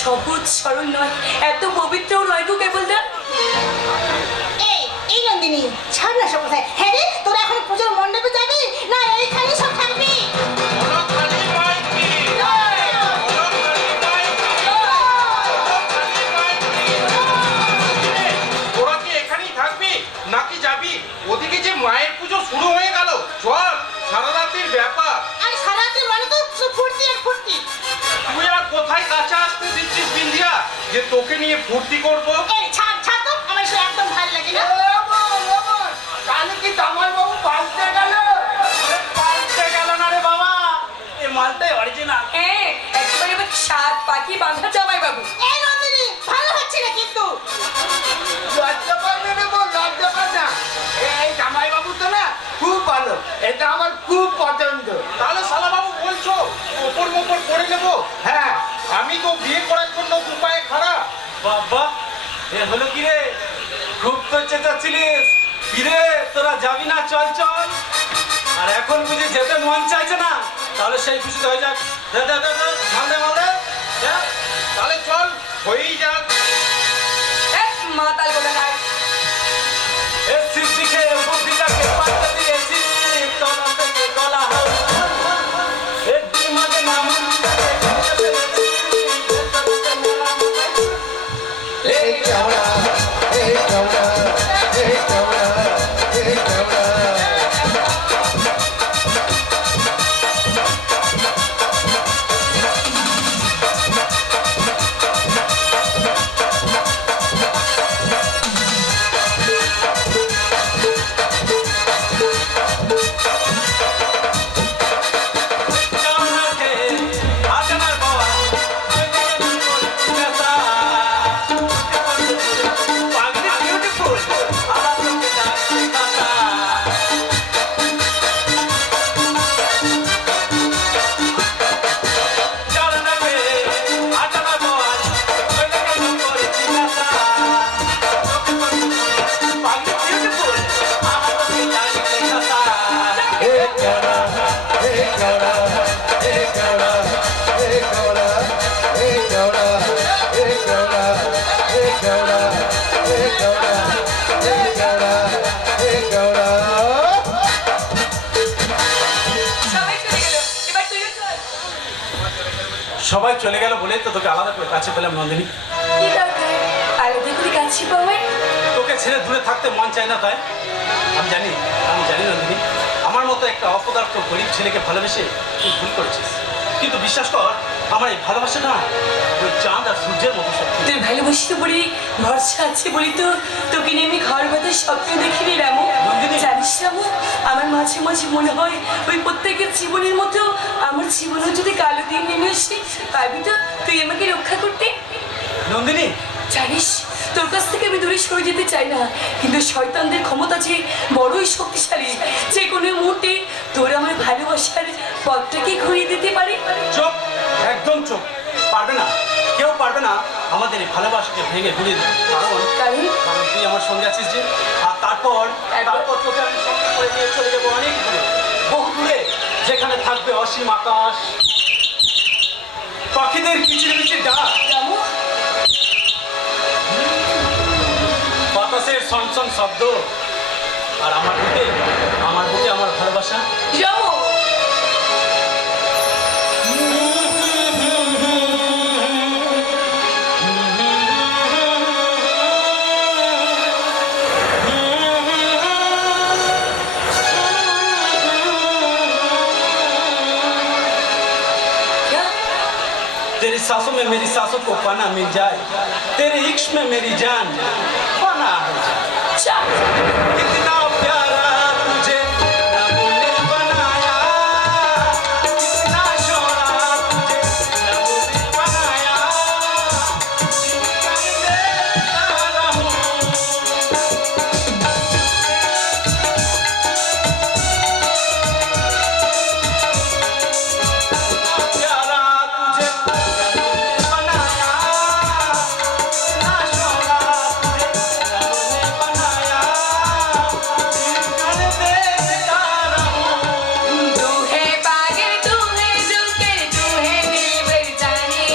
সহজ সরল নয়, এত পবিত্রও নয় গো কেবলদা। এই নন্দিনী, ছাড় না সব কোথায়। হ্যাঁ রে, তোরা এখন পুজোর মণ্ডপে যাবি না এইখানে সব থাকবি? তোরা কি এখানেই থাকবি নাকি যাবি? ওদিকে যে মায়ের পুজো শুরু হয়ে গেল, চল, সারা রাতের ব্যাপার। আরে সারাতে মানে তো শুধু ফুর্তি আর ফুর্তি। তুই আর কোথায় কাছে আসতে দিচ্ছিস বিন্দিয়া, যে তোকে নিয়ে ফুর্তি করবো? এই ছাড় ছাড় তো, আমার সে একদম ভালো লাগে না। কালে কি জামাই বাবু পাল্টে গেল? পাল্টে গেল না রে বাবা, এই মালটাই অরিজিনাল। হ্যাঁ, একেবারে এবার 7 পাখি বাঁধা জামাই বাবু। এই নন্দিনী, ভালো হচ্ছে না কিন্তু। লজ্জা পাবে না বোন, লজ্জা পাবে না। এই জামাই বাবু তো না খুব ভালো, এটা আমার খুব পছন্দ। তাহলে শালা বাবু বলছো ওপর মোপর করে নেবো? হ্যাঁ, আমি তো বিয়ে করার জন্য উপায়ে খারাপ। বাবা, এ হলো কি রে? খুব তো চেঁচাচ্ছিলিস, কি রে তোরা যাবি না, চল চল। আর এখন বুঝি যেতে মন চাইছে না, তাহলে সেই খুশিতে হয়ে যাক। দে দে দে দে, মালদে মালদে, দে। তাহলে চল, হয়েই যাক। এক মাতাল বলে নাই। এ সিদ্দিকে বুদ্ধিটাকে পাল্টে দিয়েছি, তলা থেকে গলা হাল। এ দিমাগে নাম এই চাওড়া, এই চাওড়া, এই চাওড়া, এই চাওড়া। সবাই চলে গেল বলে তো তোকে আলাদা করে কাছে পেলাম নন্দিনী। কি দরকার আলাদা করে কাছে পাওয়ার? তোকে ছেড়ে দূরে থাকতে মন চায় না তাই? আমি জানি নন্দিনী, আমার মতো একটা অপদার্থ গরিব ছেলেকে ভালোবেসে তুই ভুল করেছিস, কিন্তু বিশ্বাস কর আমার এই ভালোবাসাটা ওই চাঁদ আর সূর্যের মতো সত্যি। তোর ভালোবাসতে বলি ভরসা আছে বলি তো তোকে নিয়ে আমি ঘর বাঁধার স্বপ্ন দেখিনি রামু। নন্দিনী। জানিস রামু, আমার মাঝে মাঝে মনে হয় ওই প্রত্যেকের জীবনের মতো আমার জীবনেও যদি কালো দিন নেমে আসে পাবি তো তুই আমাকে রক্ষা করতে। নন্দিনী, জানিস তোর কাছ থেকে আমি দূরে সরে যেতে চাই না, কিন্তু শয়তানদের ক্ষমতা যে বড়ই শক্তিশালী, যে কোনো মুহূর্তে তোর আমার ভালোবাসার পথটাকে ঘুরিয়ে দিতে পারে। চোখ, একদম চোখ, পারবে না, কেউ পারবে না আমাদের এই ভালোবাসাকে ভেঙে ঘুরিয়ে দিতে। কারণ তুই আমার সঙ্গে আছিস যে, আর তারপর তোকে আমি সঙ্গে করে নিয়ে চলে যাবো অনেক দূরে, বহু দূরে, যেখানে থাকবে অসীম আকাশ, পাখিদের কিচিরমিচির ডাক, রামু, বাতাসের সনসন শব্দ, আর আমার বুকে আমার ভালোবাসা। রামু, तेरी सांसों में मेरी सांसों को पाना मिल जाए, तेरे इश्क में मेरी जान पाना हो जाए। চা। कितना प्यारा तुझे रब ने बनाया, कितना शोरा तुझे रब ने बनाया, कर देता रहूं। प्यारा तुझे रब ने बनाया, कितना शोरा तुझे रब ने बनाया, कर देता रहूं। तू है पागल, तू है जोकर, तू है दिलबर जानी,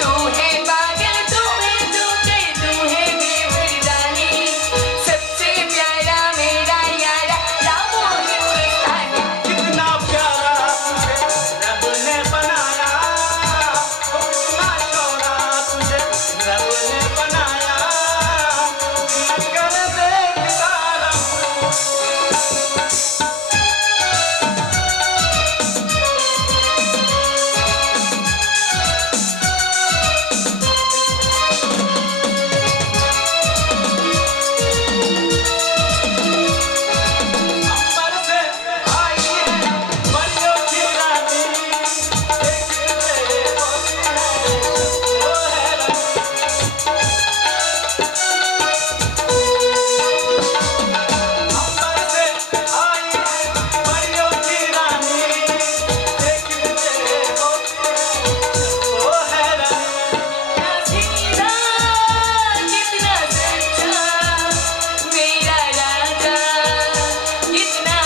तू है पागल, तू है जोकर, तू है दिलबर जानी, सबसे प्यारा मेरा यारा रामू हिंदुस्तानी। कितना प्यारा तुझे रब ने बनाया, कितना शोरा तुझे रब ने बनाया, कर देखता रहूं। अंबर से आई है परियों की रानी, एक तेरे होती है वो है रानी। अंबर से आई है परियों की रानी, एक तेरे होती है वो है रानी। सीधा कितना सच्चा मेरा राजा, कितना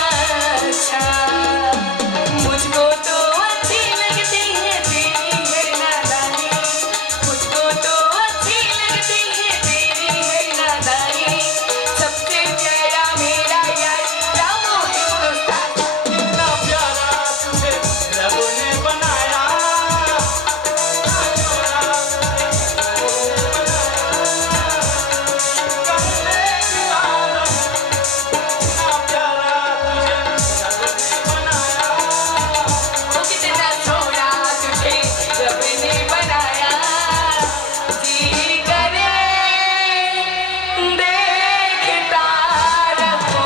अच्छा, मुझको तो अच्छी लगती है तेरी है नादानी, मुझको तो अच्छी लगती है तेरी है नादानी, सबसे प्यारा मेरा यार रामू हिंदुस्तान। कितना प्यारा तुझे रब ने बनाया, कर देता रहूं। कितना प्यारा तुझे रब ने बनाया, वो कितना छोड़ा तुझे रब ने बनाया, जी करे देखता रहो।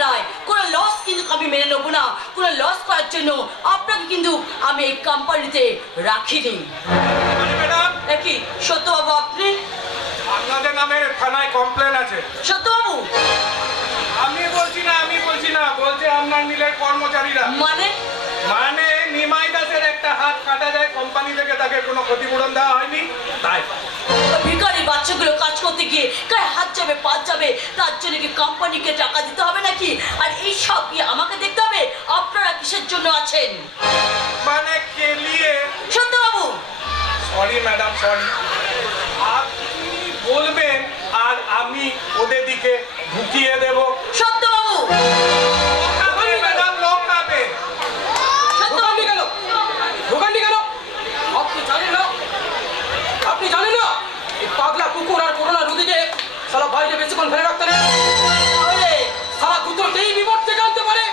নয়, কোনো লস কিন্তু আমি মেনে নেবো না, কোনো লস করার জন্য আপনাকে কিন্তু আমি এই কোম্পানিতে রাখিনি। ম্যাডাম, কি সত্যবাবু আপনি? আপনাদের নামে থানায় কমপ্লেন আছে। সত্যবাবু আমি বলছি না, বলছে আপনার মিলের কর্মচারীরা। মানে নিমাই দাসের একটা হাত কাটা যায় কোম্পানি থেকে, তাকে কোনো ক্ষতিপূরণ দেওয়া হয়নি, তাই। ভিখারি বাচ্চাগুলো কাজ করতে গিয়ে গায়ে হাত যাবে পা যাবে, তার জন্য কি কোম্পানিকে টাকা দিতে হবে নাকি? আর এই সব কি আমাকে দেখতে হবে? আপনারা কিসের জন্য আছেন? মানে কেলিয়ে সত্যবাবু সরি ম্যাডাম, সরি। আপনি বলবেন আর আমি ওদের দিকে ঢুকিয়ে দেব। সত্যবাবু, ম্যাডাম, লোক পাবে। দোকানটি গেল, দোকানটি গেল। আপনি জানেন না, আপনি জানেন না এই পাগলা কুকুর আর করোনা রোগীকে সারা বাইরে বেশিক্ষণ ফেলে রাখতে নেই। তাহলে সারা দুটোতেই বিপদ থেকে আনতে পারে।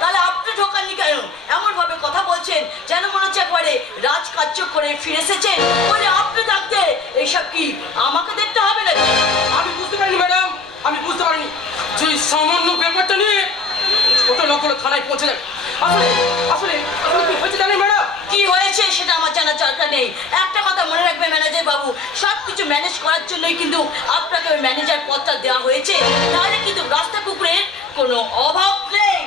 তাহলে আপনি ঢোকাননি কেন? এমন ভাবে কথা বলছেন যেন মনে হচ্ছে একবারে রাজকার্য করে ফিরে এসেছেন। বলে আপনি থাকতে এইসব কি আমাকে দেখতে হবে নাকি? আমি বুঝতে পারিনি ম্যাডাম, আমি বুঝতে পারিনি যে এই সামান্য ব্যাপারটা নিয়ে ছোট লোকগুলো থানায় পৌঁছে যাবে। আসলে আসলে আসলে কি হয়েছে জানেন ম্যাডাম? কি হয়েছে সেটা আমার জানার দরকার নেই। একটা কথা মনে রাখবেন ম্যানেজার বাবু, সবকিছু ম্যানেজ করার জন্যই কিন্তু আপনাকে ওই ম্যানেজার পদটা দেওয়া হয়েছে। নাহলে কিন্তু রাস্তা কুকুরের কোনো অভাব নেই।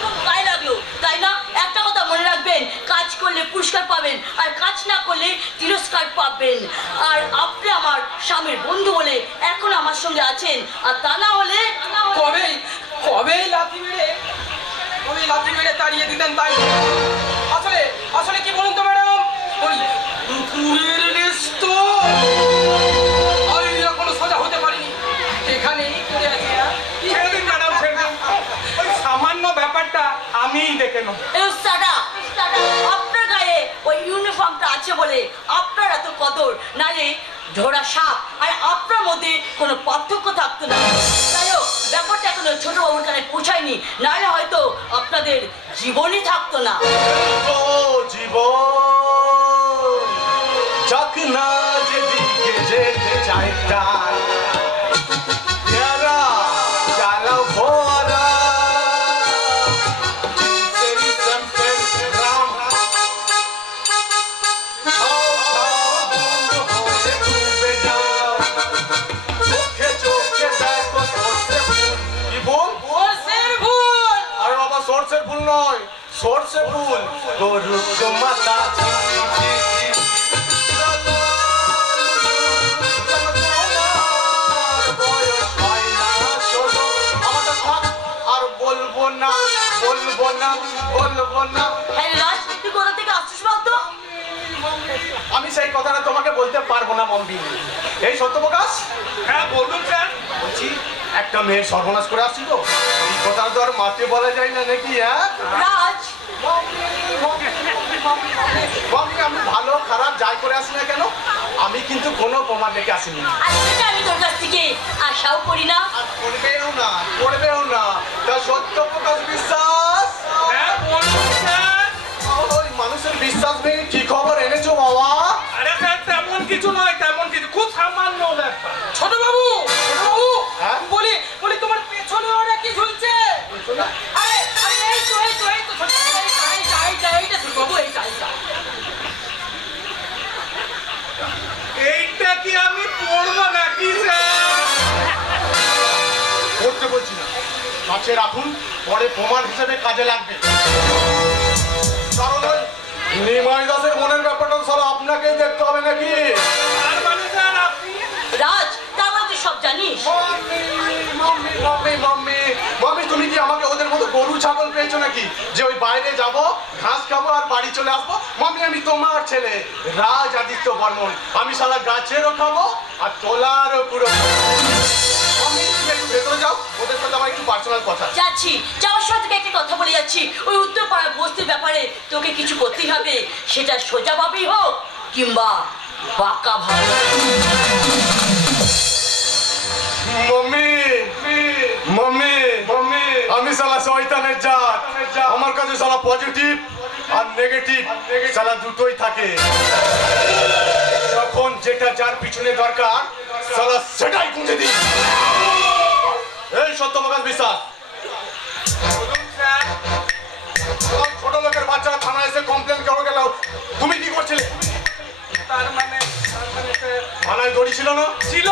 খুব গায়ে লাগলো তাই না? একটা কথা মনে রাখবেন, কাজ করলে পুরস্কার পাবেন আর কাজ না করলে তিরস্কার পাবেন। আর আপনি আমার স্বামীর বন্ধু বলে এখন আমার সঙ্গে আছেন, আর তা না হলে কবে লাথি মেরে তাড়িয়ে দিতেন তাই। আসলে আসলে কি বলুন তো ম্যাডাম, ওই কুকুরের লেজ তো আমি এখনো সোজা হতে পারিনি, এখানেই পড়ে আছি। ছেড়ে দিন ম্যাডাম, ছেড়ে দিন। ওই সামান্য ব্যাপারটা আমিই দেখে নেব। আপনার গায়ে ওই ইউনিফর্মটা আছে বলে আপনার এত কদর, নালে ধরা সাপ আর আপনার মধ্যে কোনো পার্থক্য থাকতো না। তাই হোক, ব্যাপারটা এখনো ছোট বাবুর কানে পৌঁছায়নি, নাহলে হয়তো আপনাদের জীবনই থাকতো না। ও জীবন, যাক না যেদিকে যেতে চাই তাই, প্যারা চালাও ভরা, তেরি সম্পের রাম, বন্ধ হয়ে ডুবে যাও, চোখে চোখে দেখো সর্ষে ফুল। কি ফুল? আরে বাবা, সর্ষের ফুল নয়, সর্ষে ফুল। গরু মাতা আর বলবো না, বলবো না, বলবো না। হ্যাঁ রাজ, তুই কোথা থেকে আসছিস বলতো? আমি সেই কথাটা তোমাকে বলতে পারবো না মম্মি। এই সত্যপ্রকাশ। হ্যাঁ বলুন স্যার। বলছি একটা মেয়ের সর্বনাশ করে আসছি তো, এই কথাটা তো আর মাঠে বলা যায় না নাকি? হ্যাঁ রাজ, মম্মি, আমি ভালো খারাপ যাই করে আসি না কেন, আমি কিন্তু কোনো প্রমাণ রেখে আসিনি। আর সেটা আমি তোর কাছ থেকে আশাও করি না। আর করবেও না, করবেও না। তা সত্যপ্রকাশ বিশ্বাস। হ্যাঁ বলুন স্যার। ওই মানুষের বিশ্বাস নেই, কি খবর এনেছো বাবা? আরে স্যার, তেমন কিছু নয়, তেমন কিছু, খুব সামান্য ব্যাপার। ছোট বাবু, হ্যাঁ? বলি তোমার পেছনে ওরা কি ঝুলছে? আরে আরে এই তো ছোট বাবু, এইটা ছোট বাবু, এইটা। এইটা কি আমি পড়বো নাকি স্যার? করতে বলছি না, কাছে রাখুন, পরে প্রমাণ হিসেবে কাজে লাগবে। কারণ ওই নিমাই দাসের মনের ব্যাপারটা সারা আপনাকেই দেখতে হবে নাকি? তার মানে স্যার আপনি রাজ, তার মানে তুই সব জানিস? মাম্মি, তুমি কি আমাকে ওদের মতো গরু ছাগল পেয়েছো নাকি, যে ওই বাইরে যাব, ঘাস খাবো আর বাড়ি চলে আসবো? মাম্মি, আমি তোমার ছেলে রাজ আদিত্য বর্মন। আমি সারা গাছেরও খাবো আর তোলারও পুরো। মাম্মি, তুমি একটু ভেতরে যাও, ওদের সাথে আমার একটু পার্সোনাল কথা। যাচ্ছি, যাওয়ার সময় থেকে একটা কথা বলে যাচ্ছি। ওই উত্তর পাড়ার বস্তির ব্যাপারে তোকে কিছু করতেই হবে, সেটা সোজা ভাবেই হোক কিংবা বাঁকা ভাবে। মাম্মি, আমি সালা শয়তানের জাত। আমার কাছে সালা পজিটিভ আর নেগেটিভ সালা দুটোই থাকে। যখন যেটা যার পিছনে দরকার সালা সেটাই গুঁজে দিই। এই সত্যপ্রকাশ বিশ্বাস, ছোট লোকের বাচ্চারা থানায় এসে কমপ্লেন করে গেল, তুমি কি করছিলে? তার মানে স্যার, থানায় দড়ি ছিল না? ছিল।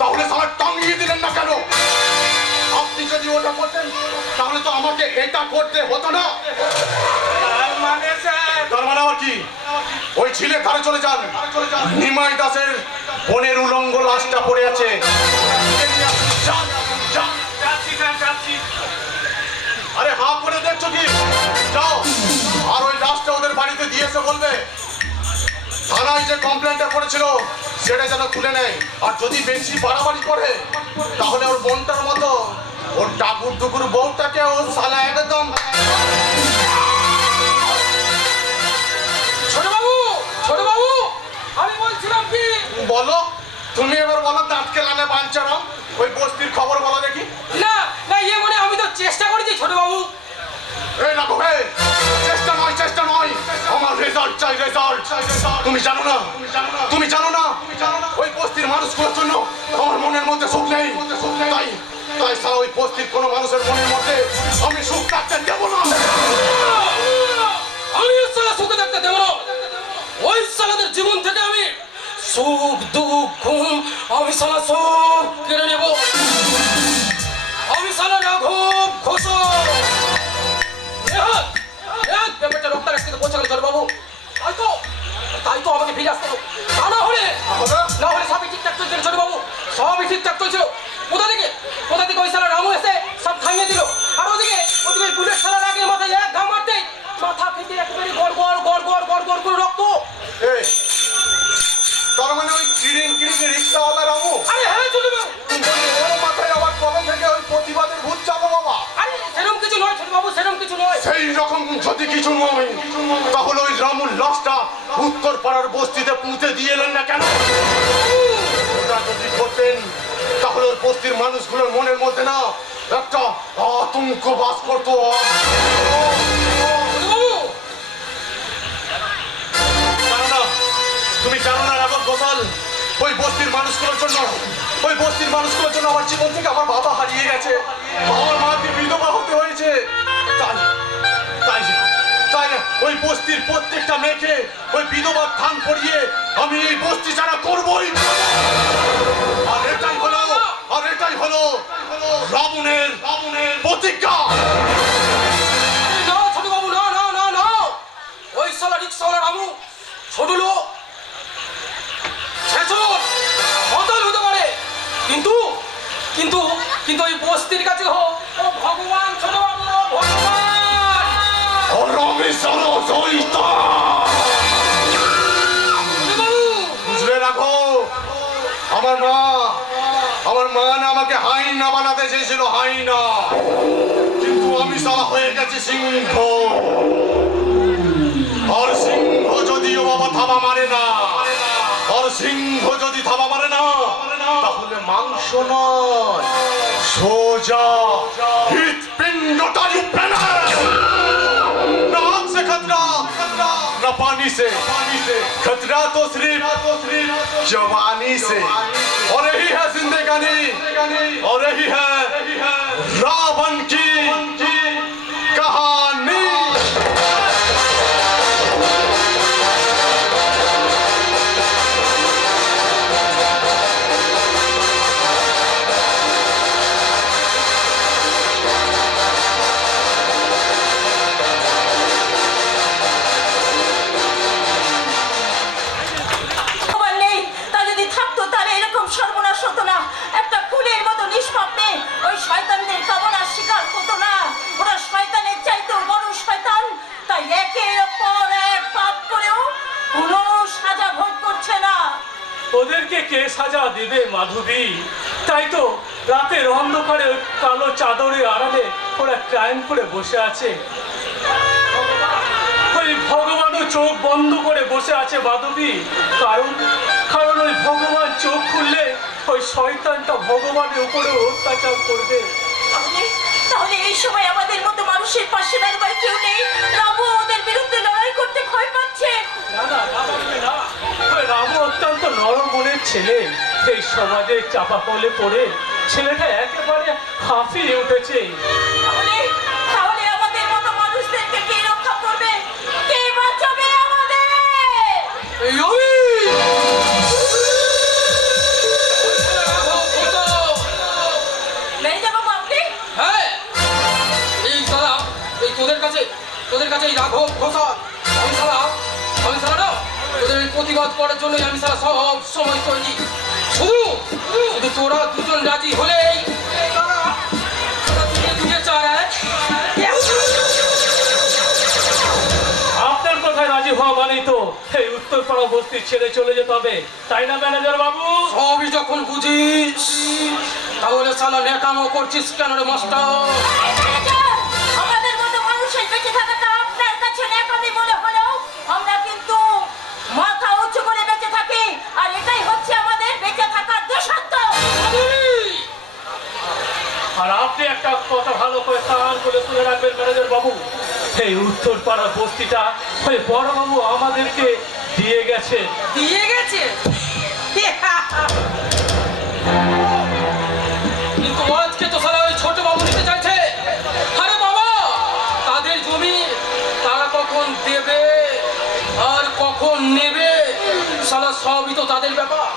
তাহলে সালা টাঙিয়ে দিলেন না কেন? আপনি যদি ওটা করতেন তাহলে তো আমাকে এটা করতে হতো না। তার মানে স্যার, তার মানে আবার কি? ওই ছিলে ধারে চলে যান। নিমাই দাসের বোনের উলঙ্গ লাশটা পড়ে আছে। যান, যান। যাচ্ছি স্যার, যাচ্ছি। আরে হাঁ করে দেখছো কি? যাও আর ওই লাশটা ওদের বাড়িতে দিয়ে এসে বলবে থানায় যে কমপ্লেনটা করেছিল সেটা যেন তুলে নেয়, আর যদি বেশি বাড়াবাড়ি করে তাহলে ওর বোনটার মতো ওর টাকুর টুকুর বউটাকে ও সালা একদম। ছোট বাবু আমি বলছিলাম কি, বলো, তুমি এবার বলো দাঁতকে লালে বাঞ্চারাম, ওই বস্তির খবর বলো দেখি। না না ইয়ে মানে আমি তো চেষ্টা করেছি ছোট বাবু। এই না গো, চেষ্টা নয়, চেষ্টা নয়, আমার রেজাল্ট চাই, রেজাল্ট। তুমি জানো না, তুমি জানো না ওই বস্তির মানুষগুলোর জন্য আমার মনের মধ্যে সুখ নেই। তাই তাই সারা ওই বস্তির কোনো মানুষের মনের মধ্যে আমি সুখ থাকতে দেবো না। আমি সালা সুখে থাকতে দেব না, ওই সালাদের জীবন থেকে আমি সুখ দুঃখ ঘুম আমি সালা সব কেড়ে নেব। আমি সালা রাঘব ঘোষক ব্যাপারটা রক্তার কাছ থেকে পৌঁছে গেল ছোট বাবু। তাই তো আমাকে ফিরে আসতে হবে, তা না হলে সবই ঠিকঠাক চলছিল ছোট বাবু, সবই ঠিকঠাক চলছিল। কোথা থেকে ওই সালা রামু এসে সব থামিয়ে দিল, আর ওদিকে বুলেট সালার আগে মাথায় এক ঘা মারতে মাথা ফেটে একেবারে গড় গড় গড় গড় গড় গড় করে রক্ত। এই তার মানে ওই কিরিং রিক্সাওয়ালা রামু? আরে হ্যাঁ ছোট বাবু, ওর মাথায় আবার কবে থেকে ওই প্রতিবাদের ভূত চাপো বাবা? আরে সেরকম কিছু নয় ছোট বাবু, সেরকম কিছু নয়। সেই রকম যদি কিছু নয় তাহলে ওই রামুর লাশটা উত্তর পাড়ার বস্তিতে পুঁতে দিয়ে এলেন না কেন? ওটা যদি করতেন তাহলে ওই বস্তির মানুষগুলোর মনের মধ্যে না একটা আতঙ্ক বাস করতো। জানো না, তুমি জানো না রাঘব ঘোষাল, ওই বস্তির মানুষগুলোর জন্য আমার জীবন থেকে আমার বাবা হারিয়ে গেছে, আমার মাকে বিধবা হতে হয়েছে। তাই না ওই বস্তির প্রত্যেকটা মেয়েকে ওই বিধবার থান পড়িয়ে আমি এই বস্তি ছাড়া করবই। আর এটাই হলো রাবণের প্রতিজ্ঞা। না ছোট বাবু, না না না না, ওই সালা রিক্সাওয়ালা রামু ছোট লোক মাতাল হতে পারে, কিন্তু কিন্তু কিন্তু ওই বস্তির কাছে ও ভগবান ছোট বাবু, ভগবান। বুঝলে রাখো, আমার মা না আমাকে হাইনা বানাতে চেয়েছিল, হাইনা, কিন্তু আমি সালা হয়ে গেছি সিংহ। আর সিংহ যদিও বাবা থাবা মারে না, তাহলে মাংস নয়, সোজা হৃৎপিণ্ডটাই উপড়ে নেয়। ना आग से खतरा, न पानी से, खतरा तो सिर्फ जवानी से। और यही है जिंदगानी, और यही है रावण की कहानी। খবর নেই, তা যদি থাকতো তাহলে এরকম সর্বনাশ হতো না। একটা ফুলের মতো নিষ্পাপে ওই শয়তানদের কামনার শিকার হতো না। ওরা শয়তানের চাইতেও বড় শয়তান, তাই একের পর এক পাপ করেও কোনো সাজা ভোগ করছে না। ওদেরকে কে সাজা দেবে মাধবী? তাই তো রাতের অন্ধকারে ওই কালো চাদরের আড়ালে ওরা ক্রাইম করে বসে আছে। ওই ভগবানও চোখ বন্ধ করে বসে আছে মাধবী, কারণ ওই ভগবান চোখ খুললে ওই শয়তানটা ভগবানের উপরে অত্যাচার করবে। তাহলে এই সময় আমাদের মতো মানুষের পাশে দাঁড়াবার কেউ নেই। রামু ওদের বিরুদ্ধে লড়াই করতে ভয় পাচ্ছে। না না না মাধবী, না, ওই রামু অত্যন্ত নরম মনের ছেলে, এই সমাজে চাপা পড়ে পড়ে ছেলেটা একেবারে হাঁপিয়ে উঠেছে। তাহলে আমাদের মতো মানুষদেরকে কে রক্ষা করবে, কে বাঁচাবে আমাদের? এই আমি ম্যানেজার বাবু, আপনি? হ্যাঁ, এই সালা এই তোদের কাছে এই রাঘব ঘোষাল, আমি সালা না তোদের এই প্রতিবাদ করার জন্যই আমি সালা সব সময় তৈরি। শুধু তোরা দুজন রাজি হলেই আপনার কথায় রাজি হওয়া মানেই তো এই উত্তরপাড়া বস্তি ছেড়ে চলে যেতে হবে, তাই না ম্যানেজার বাবু? সবই যখন বুঝিস তাহলে সালা নেকামো করছিস কেন রে মাস্টার? এই ম্যানেজার, আমাদের মতো মানুষের বেঁচে থাকাটা আপনার কাছে ন্যাকামি মনে হলেও আমরা কিন্তু মাথা উঁচু করে বেঁচে থাকি, আর এটাই হচ্ছে আমাদের বেঁচে থাকার দৃষ্টান্ত। আর আপনি একটা কথা ভালো করে কান করে শুনে রাখবেন ম্যানেজার বাবু, এই উত্তরপাড়া বস্তিটা ওই বড় বাবু আমাদেরকে দিয়ে গেছে। দিয়ে গেছে কিন্তু আজকে তো সালা ওই ছোট বাবু নিতে চাইছে। আরে বাবা, তাদের জমি তারা কখন দেবে আর কখন নেবে সালা সবই তো তাদের ব্যাপার।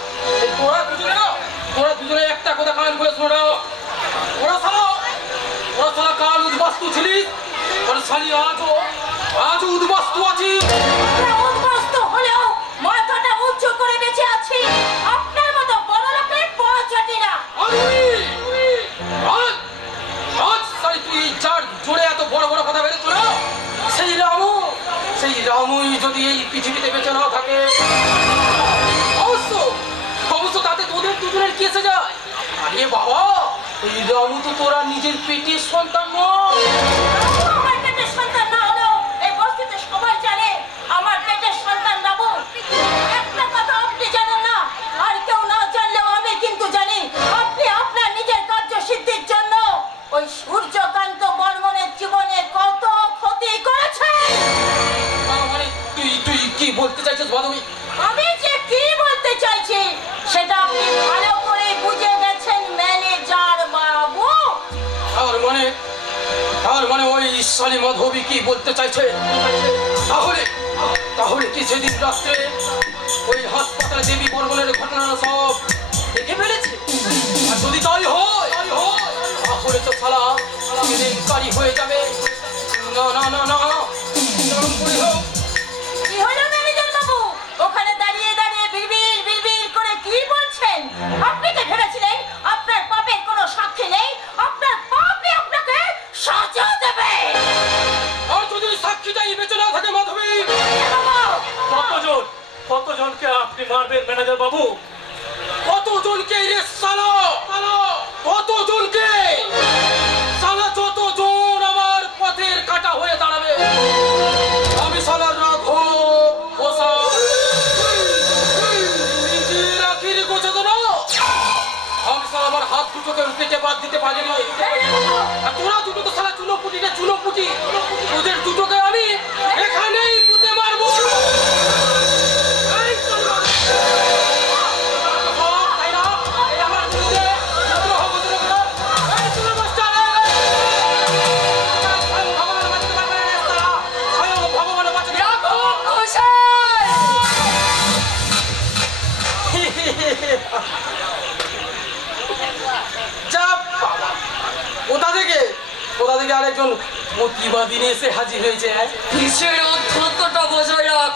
এই তোরা দুজনে একটা কথা কান করে শুনে রাখ। ওরা সালা কাল উদ্বাস্তু ছিলিস, আর শালি আজও উদ্বাস্তু আছিস। আমরা উদ্বাস্তু হলেও মাথাটা উঁচু করে বেঁচে আছি, আপনার মতো বড় লোকের পৌঁছাটি না। তুই যার জোরে এত বড় বড় কথা বেরোচ্ছ না, সেই রামুই যদি এই পৃথিবীতে বেঁচে না থাকে, অবশ্য তাতে তোদের দুজনের কি এসে যায়? আরে বাবা, এই রামু তো তোরা নিজের পেটের সন্তান নয়। আমার পেটের সন্তান না হলেও এই বস্তিতে সবাই জানে আমার পেটের সন্তান বাবু। একটা কথা আপনি জানেন না, আর কেউ না জানলেও আমি কিন্তু জানি, আপনি আপনার নিজের কার্যসিদ্ধির জন্য ওই সূর্যকান্ত বর্মনের জীবনে কত ক্ষতি করেছেন। মানে তুই কি বলতে চাইছিস বাদবি? আমি যে কি বলতে চাইছি সেটা আপনি ভালো করে বুঝে গেছেন ম্যানেজার বাবু। আর মানে ওই শালী মাধবী কি বলতে চাইছে? তাহলে কি সেদিন রাত্রে ওই হাসপাতালে দেবী বর্মনের ঘটনা সব দেখে ফেলেছে? আর যদি তাই হয় তাহলে তো শালা কেলেঙ্কারি হয়ে যাবে। না কি হলো ম্যানেজার বাবু? ওখানে দাঁড়িয়ে দাঁড়িয়ে বিড়বিড় করে কি বলছেন? আপনি তো ভেবেছিলেন আপনার পাপের কোনো সাক্ষী নেই, আপনার পাপই আপনাকে সাজা দেবে। আর যদি সাক্ষীটাই বেঁচে না থাকে মাধবী, কতজনকে আপনি মারবেন ম্যানেজার বাবু? কতজনকে রে শালা, কতজনকে শালা, যতজন আমার পথের কাটা হয়ে দাঁড়াবে আমি শালা রাঘব ঘোষাল নিজের আখির গোছা দেবো। আমি শালা আমার হাত দুটোকে পেটে বাদ দিতে পারিনি, আর তোরা দুটো তো শালা চুনোপুটি না চুনোপুটি, তোদের দুটোকে আমি এখানেই পুঁতে মারবো। এই চল মার। তাই না? এই আমার বিরুদ্ধে বিদ্রোহ ঘোষণা করো। এই চলো মাস্টার, স্বয়ং ভগবান বাঁচাতে পারবে না রে শালা, স্বয়ং ভগবান বাঁচাতে পারবে না। চাপ বাবা, কোথা থেকে আরেকজন প্রতিবাদী এসে হাজির হয়েছে। কিসের অধ্যত্তটা বজায় রাখ,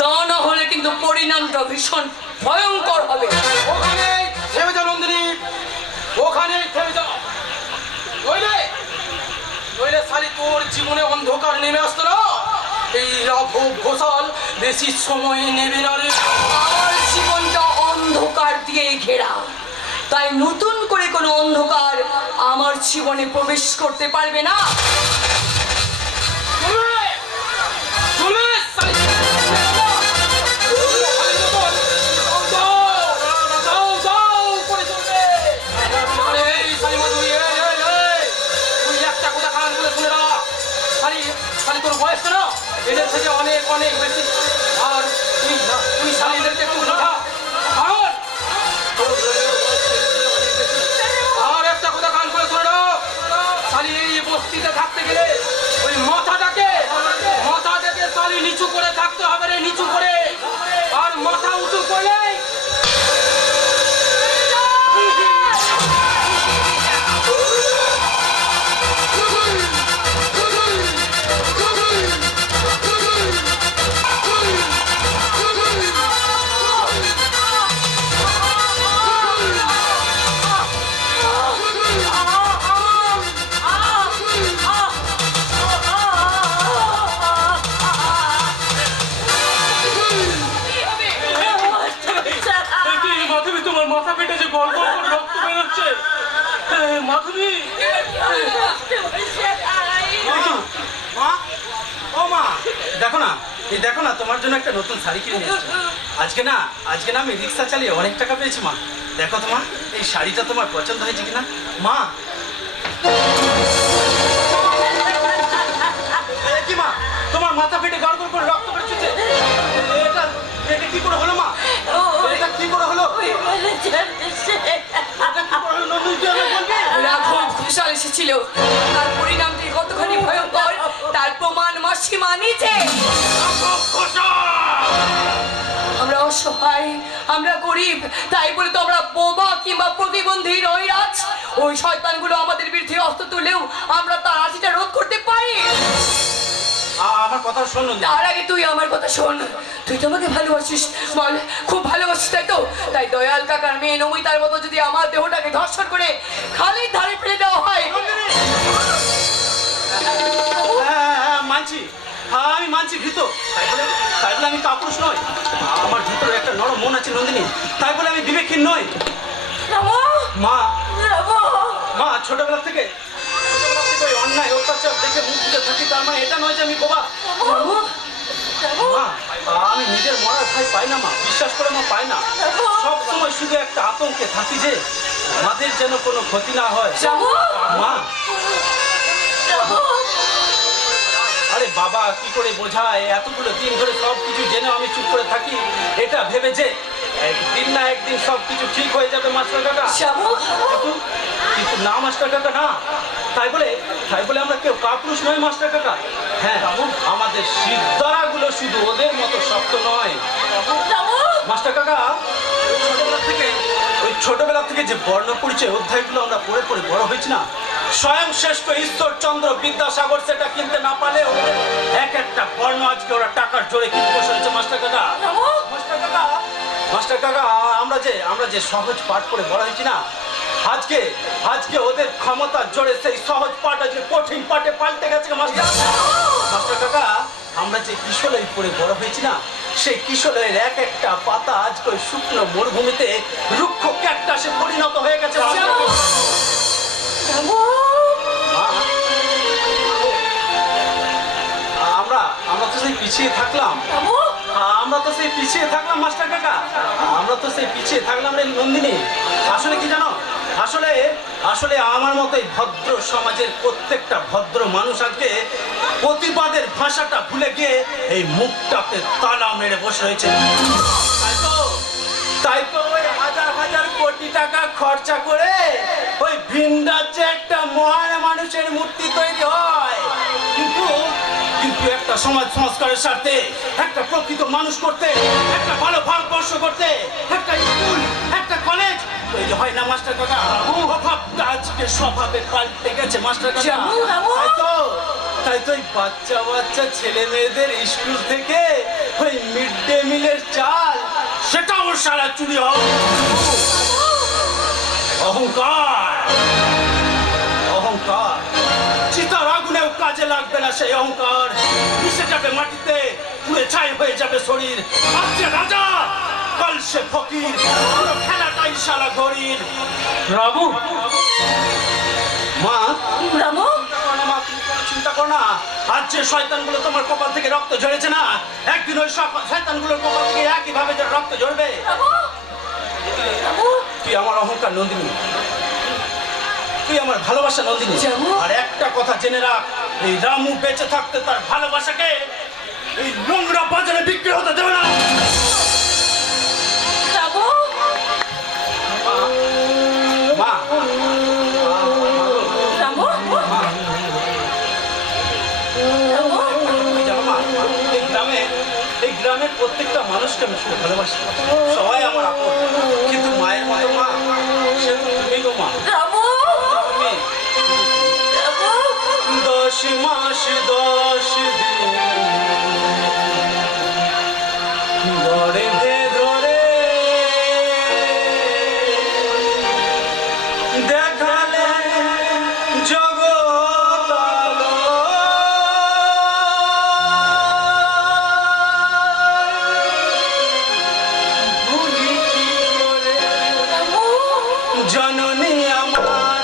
তা না হলে কিন্তু পরিণামটা ভীষণ ভয়ঙ্কর হবে। ওখানে থেমে যা নন্দিনী, ওখানে থেমে যা, নইলে শালি তোর জীবনে অন্ধকার নেমে আসতো না। এই রাঘব ঘোষাল বেশি সময় নেবে না রে। আমার জীবনটা অন্ধকার দিয়ে ঘেরা, তাই নতুন করে কোনো অন্ধকার আমার জীবনে প্রবেশ করতে পারবে না। চলে শালি, যাও করে চলবে। আরে এই শালি মাধবী, তুই একটা কথা কান করে শুনে রাখ। শালি তোর বয়স না এদের থেকে অনেক অনেক বেশি, আর তুই শালি এদেরকে একটু বোঝা। আর একটা কথা কান করে শুনে রাখ, শালি এই বস্তিতে থাকতে গেলে ওই মাথাটাকে শালি নিচু করে থাকতে হবে রে, নিচু করে। আর মাথা উঁচু করলে মাধুরী মা, ও মা, দেখো না, এই দেখো না, তোমার জন্য একটা নতুন শাড়ি কিনে নিয়ে এসেছি। আজকে না আমি রিক্সা চালিয়ে অনেক টাকা পেয়েছি মা। দেখো তোমার এই শাড়িটা তোমার পছন্দ হয়েছে কিনা মা? এ কি মা, তোমার মাথা ফেটে গড়গড় করে রক্ত বেরোচ্ছে। এটা এটা কি করে হলো মা? এটা কি করে হলো? এটা কি করে হলো নন্দী, তুই আমাকে বলবি? রাঘব ঘোষাল এসেছিল, তার পরিণামটি কতখানি ভয়ঙ্কর তার প্রমাণ মাসিমা নিজে। আমরা অসহায়, আমরা গরিব, তাই বলে তো আমরা বোমা কিংবা প্রতিবন্ধী নই রাজ। ওই শয়তানগুলো আমাদের বিরুদ্ধে অস্ত্র তুলেও আমরা তার আশিটা রোধ করতে পারি। আমার কথা শোন। তার আগে তুই আমার কথা শোন। তুই তো আমাকে ভালোবাসিস, বল খুব ভালোবাসিস তাই তো? তাই দয়াল কাকার মেয়ে নমিতার মতো যদি আমার দেহটাকে ধর্ষণ করে খালির ধারে ফেলে দেওয়া হয়। মানছি, আমি মানছি ভীত, তাই বলে আমি কাপুরুষ নই। আমার ভিতরে একটা নরম মন আছে নন্দিনী, তাই বলে আমি বিবেকহীন নই। মা, মা, ছোটবেলা থেকে ওই অন্যায় অত্যাচার দেখে মুখ বুঝে থাকি, তার মানে এটা নয় যে আমি বোবা। মা, আমি নিজের মরার ভয় পাই না মা, বিশ্বাস করে মা, পাই না। সব সময় শুধু একটা আতঙ্কে থাকি যে আমাদের যেন কোনো ক্ষতি না হয়। মা, আরে বাবা কি করে বোঝায়, এতগুলো দিন ধরে সব কিছু জেনে আমি চুপ করে থাকি এটা ভেবে যে একদিন না একদিন সব কিছু ঠিক হয়ে যাবে মাস্টার কাকা। কিন্তু কিন্তু না মাস্টার কাকা, না। তাই বলে আমরা কেউ কাপুরুষ নয় মাস্টার কাকা। হ্যাঁ, আমাদের সিদ্ধারাগুলো শুধু ওদের মতো শক্ত নয় মাস্টার কাকা। ছোটবেলা থেকে যে বর্ণ পরিচয় অধ্যায়গুলো আমরা পড়ে পড়ে বড় হয়েছি না, স্বয়ং শ্রেষ্ঠ ঈশ্বরচন্দ্র বিদ্যাসাগর সেটা কিনতে না পারলে এক একটা বর্ণ আজকে ওরা টাকার জোরে কিনতে বসেছে মাস্টার কাকা। মাস্টার কাকা, আমরা যে সহজ পাঠ পড়ে বড় হয়েছি না, আজকে ওদের ক্ষমতার জোরে সেই সহজ পাঠ আজকে কঠিন পাঠে পাল্টে গেছে মাস্টার কাকা। আমরা যে কিশোরই পড়ে বড় হয়েছি না, সেই কিশোরের এক একটা পাতা আজকে ওই শুকনো মরুভূমিতে রুক্ষ ক্যাকটাসে পরিণত হয়ে গেছে। আমরা তো সেই পিছিয়ে থাকলাম, মাস্টার কাকা, আমরা তো সেই পিছিয়ে থাকলাম রে নন্দিনী। আসলে কি জানো, আসলে আমার মতো এই ভদ্র সমাজের প্রত্যেকটা ভদ্র মানুষ আজকে প্রতিবাদের ভাষাটা ভুলে গিয়ে এই মুখটাতে তালা মেরে বসে রয়েছে। তাই তো ওই হাজার কোটি টাকা খরচা করে ওই ভিন রাজ্যে একটা মহান মানুষের মূর্তি তৈরি হয়, কিন্তু একটা সমাজ সংস্কারের স্বার্থে, একটা প্রকৃত মানুষ করতে, একটা ভালো ভারতবর্ষ করতে, একটা স্কুল, একটা কলেজ তৈরি হয় না মাস্টার কাকা। অভাবটা আজকে স্বভাবে পাল্টে গেছে মাস্টার কাকা। তাই তো ওই বাচ্চা ছেলে মেয়েদের স্কুল থেকে ওই মিড ডে মিলের চাল সেটাও সারা চুরি হয়। অহংকার চিতার আগুনেও কাজে লাগবে না, সেই অহংকার মিশে যাবে মাটিতে, পুড়ে ছাই হয়ে যাবে শরীর। আজকে রাজা, কাল সে ফকির, পুরো খেলাটাই সারা ঘড়ির। রামু, মা, চিন্তা করো না, আজ যে শয়তানগুলো তোমার কপাল থেকে রক্ত ঝরেছে না, একদিন ওই শয়তানগুলোর কপাল থেকে একইভাবে রক্ত ঝরবে। তুই আমার অহংকার নন্দিনী, তুই আমার ভালোবাসা নন্দিনী। আর একটা কথা জেনে রাখ, এই রামু বেঁচে থাকতে তার ভালোবাসাকে এই নোংরা বাজারে বিক্রি হতে দেবে না। মা, এই গ্রামের প্রত্যেকটা মানুষকে আমি খুব ভালোবাসি, সবাই আমার আপন, কিন্তু মায়ের মতো মা সে তো তুমি গো মা। 10 মাস 10 দিন ধরে ধরে দেখালে জগৎ আলো, ভুলি কি করে জননী আমার।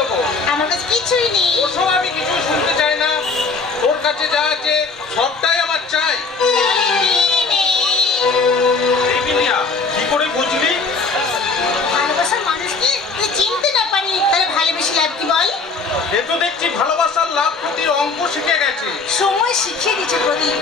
দেবো। আমার কাছে কিছুই নেই। ওসব আমি কিছুই শুনতে চাই না। তোর কাছে যা আছে সবটাই আমার চাই। তাহলে নিয়ে নে। এই বিনিয়া, কি করে বুঝলি? ভালোবাসার মানুষকে তুই চিনতে না পারলি তাহলে ভালোবেসে লাভ কি বল? এ তো দেখছি ভালোবাসার লাভ ক্ষতির অঙ্ক শিখে গেছে। সময় শিখিয়ে দিচ্ছে প্রদীপ।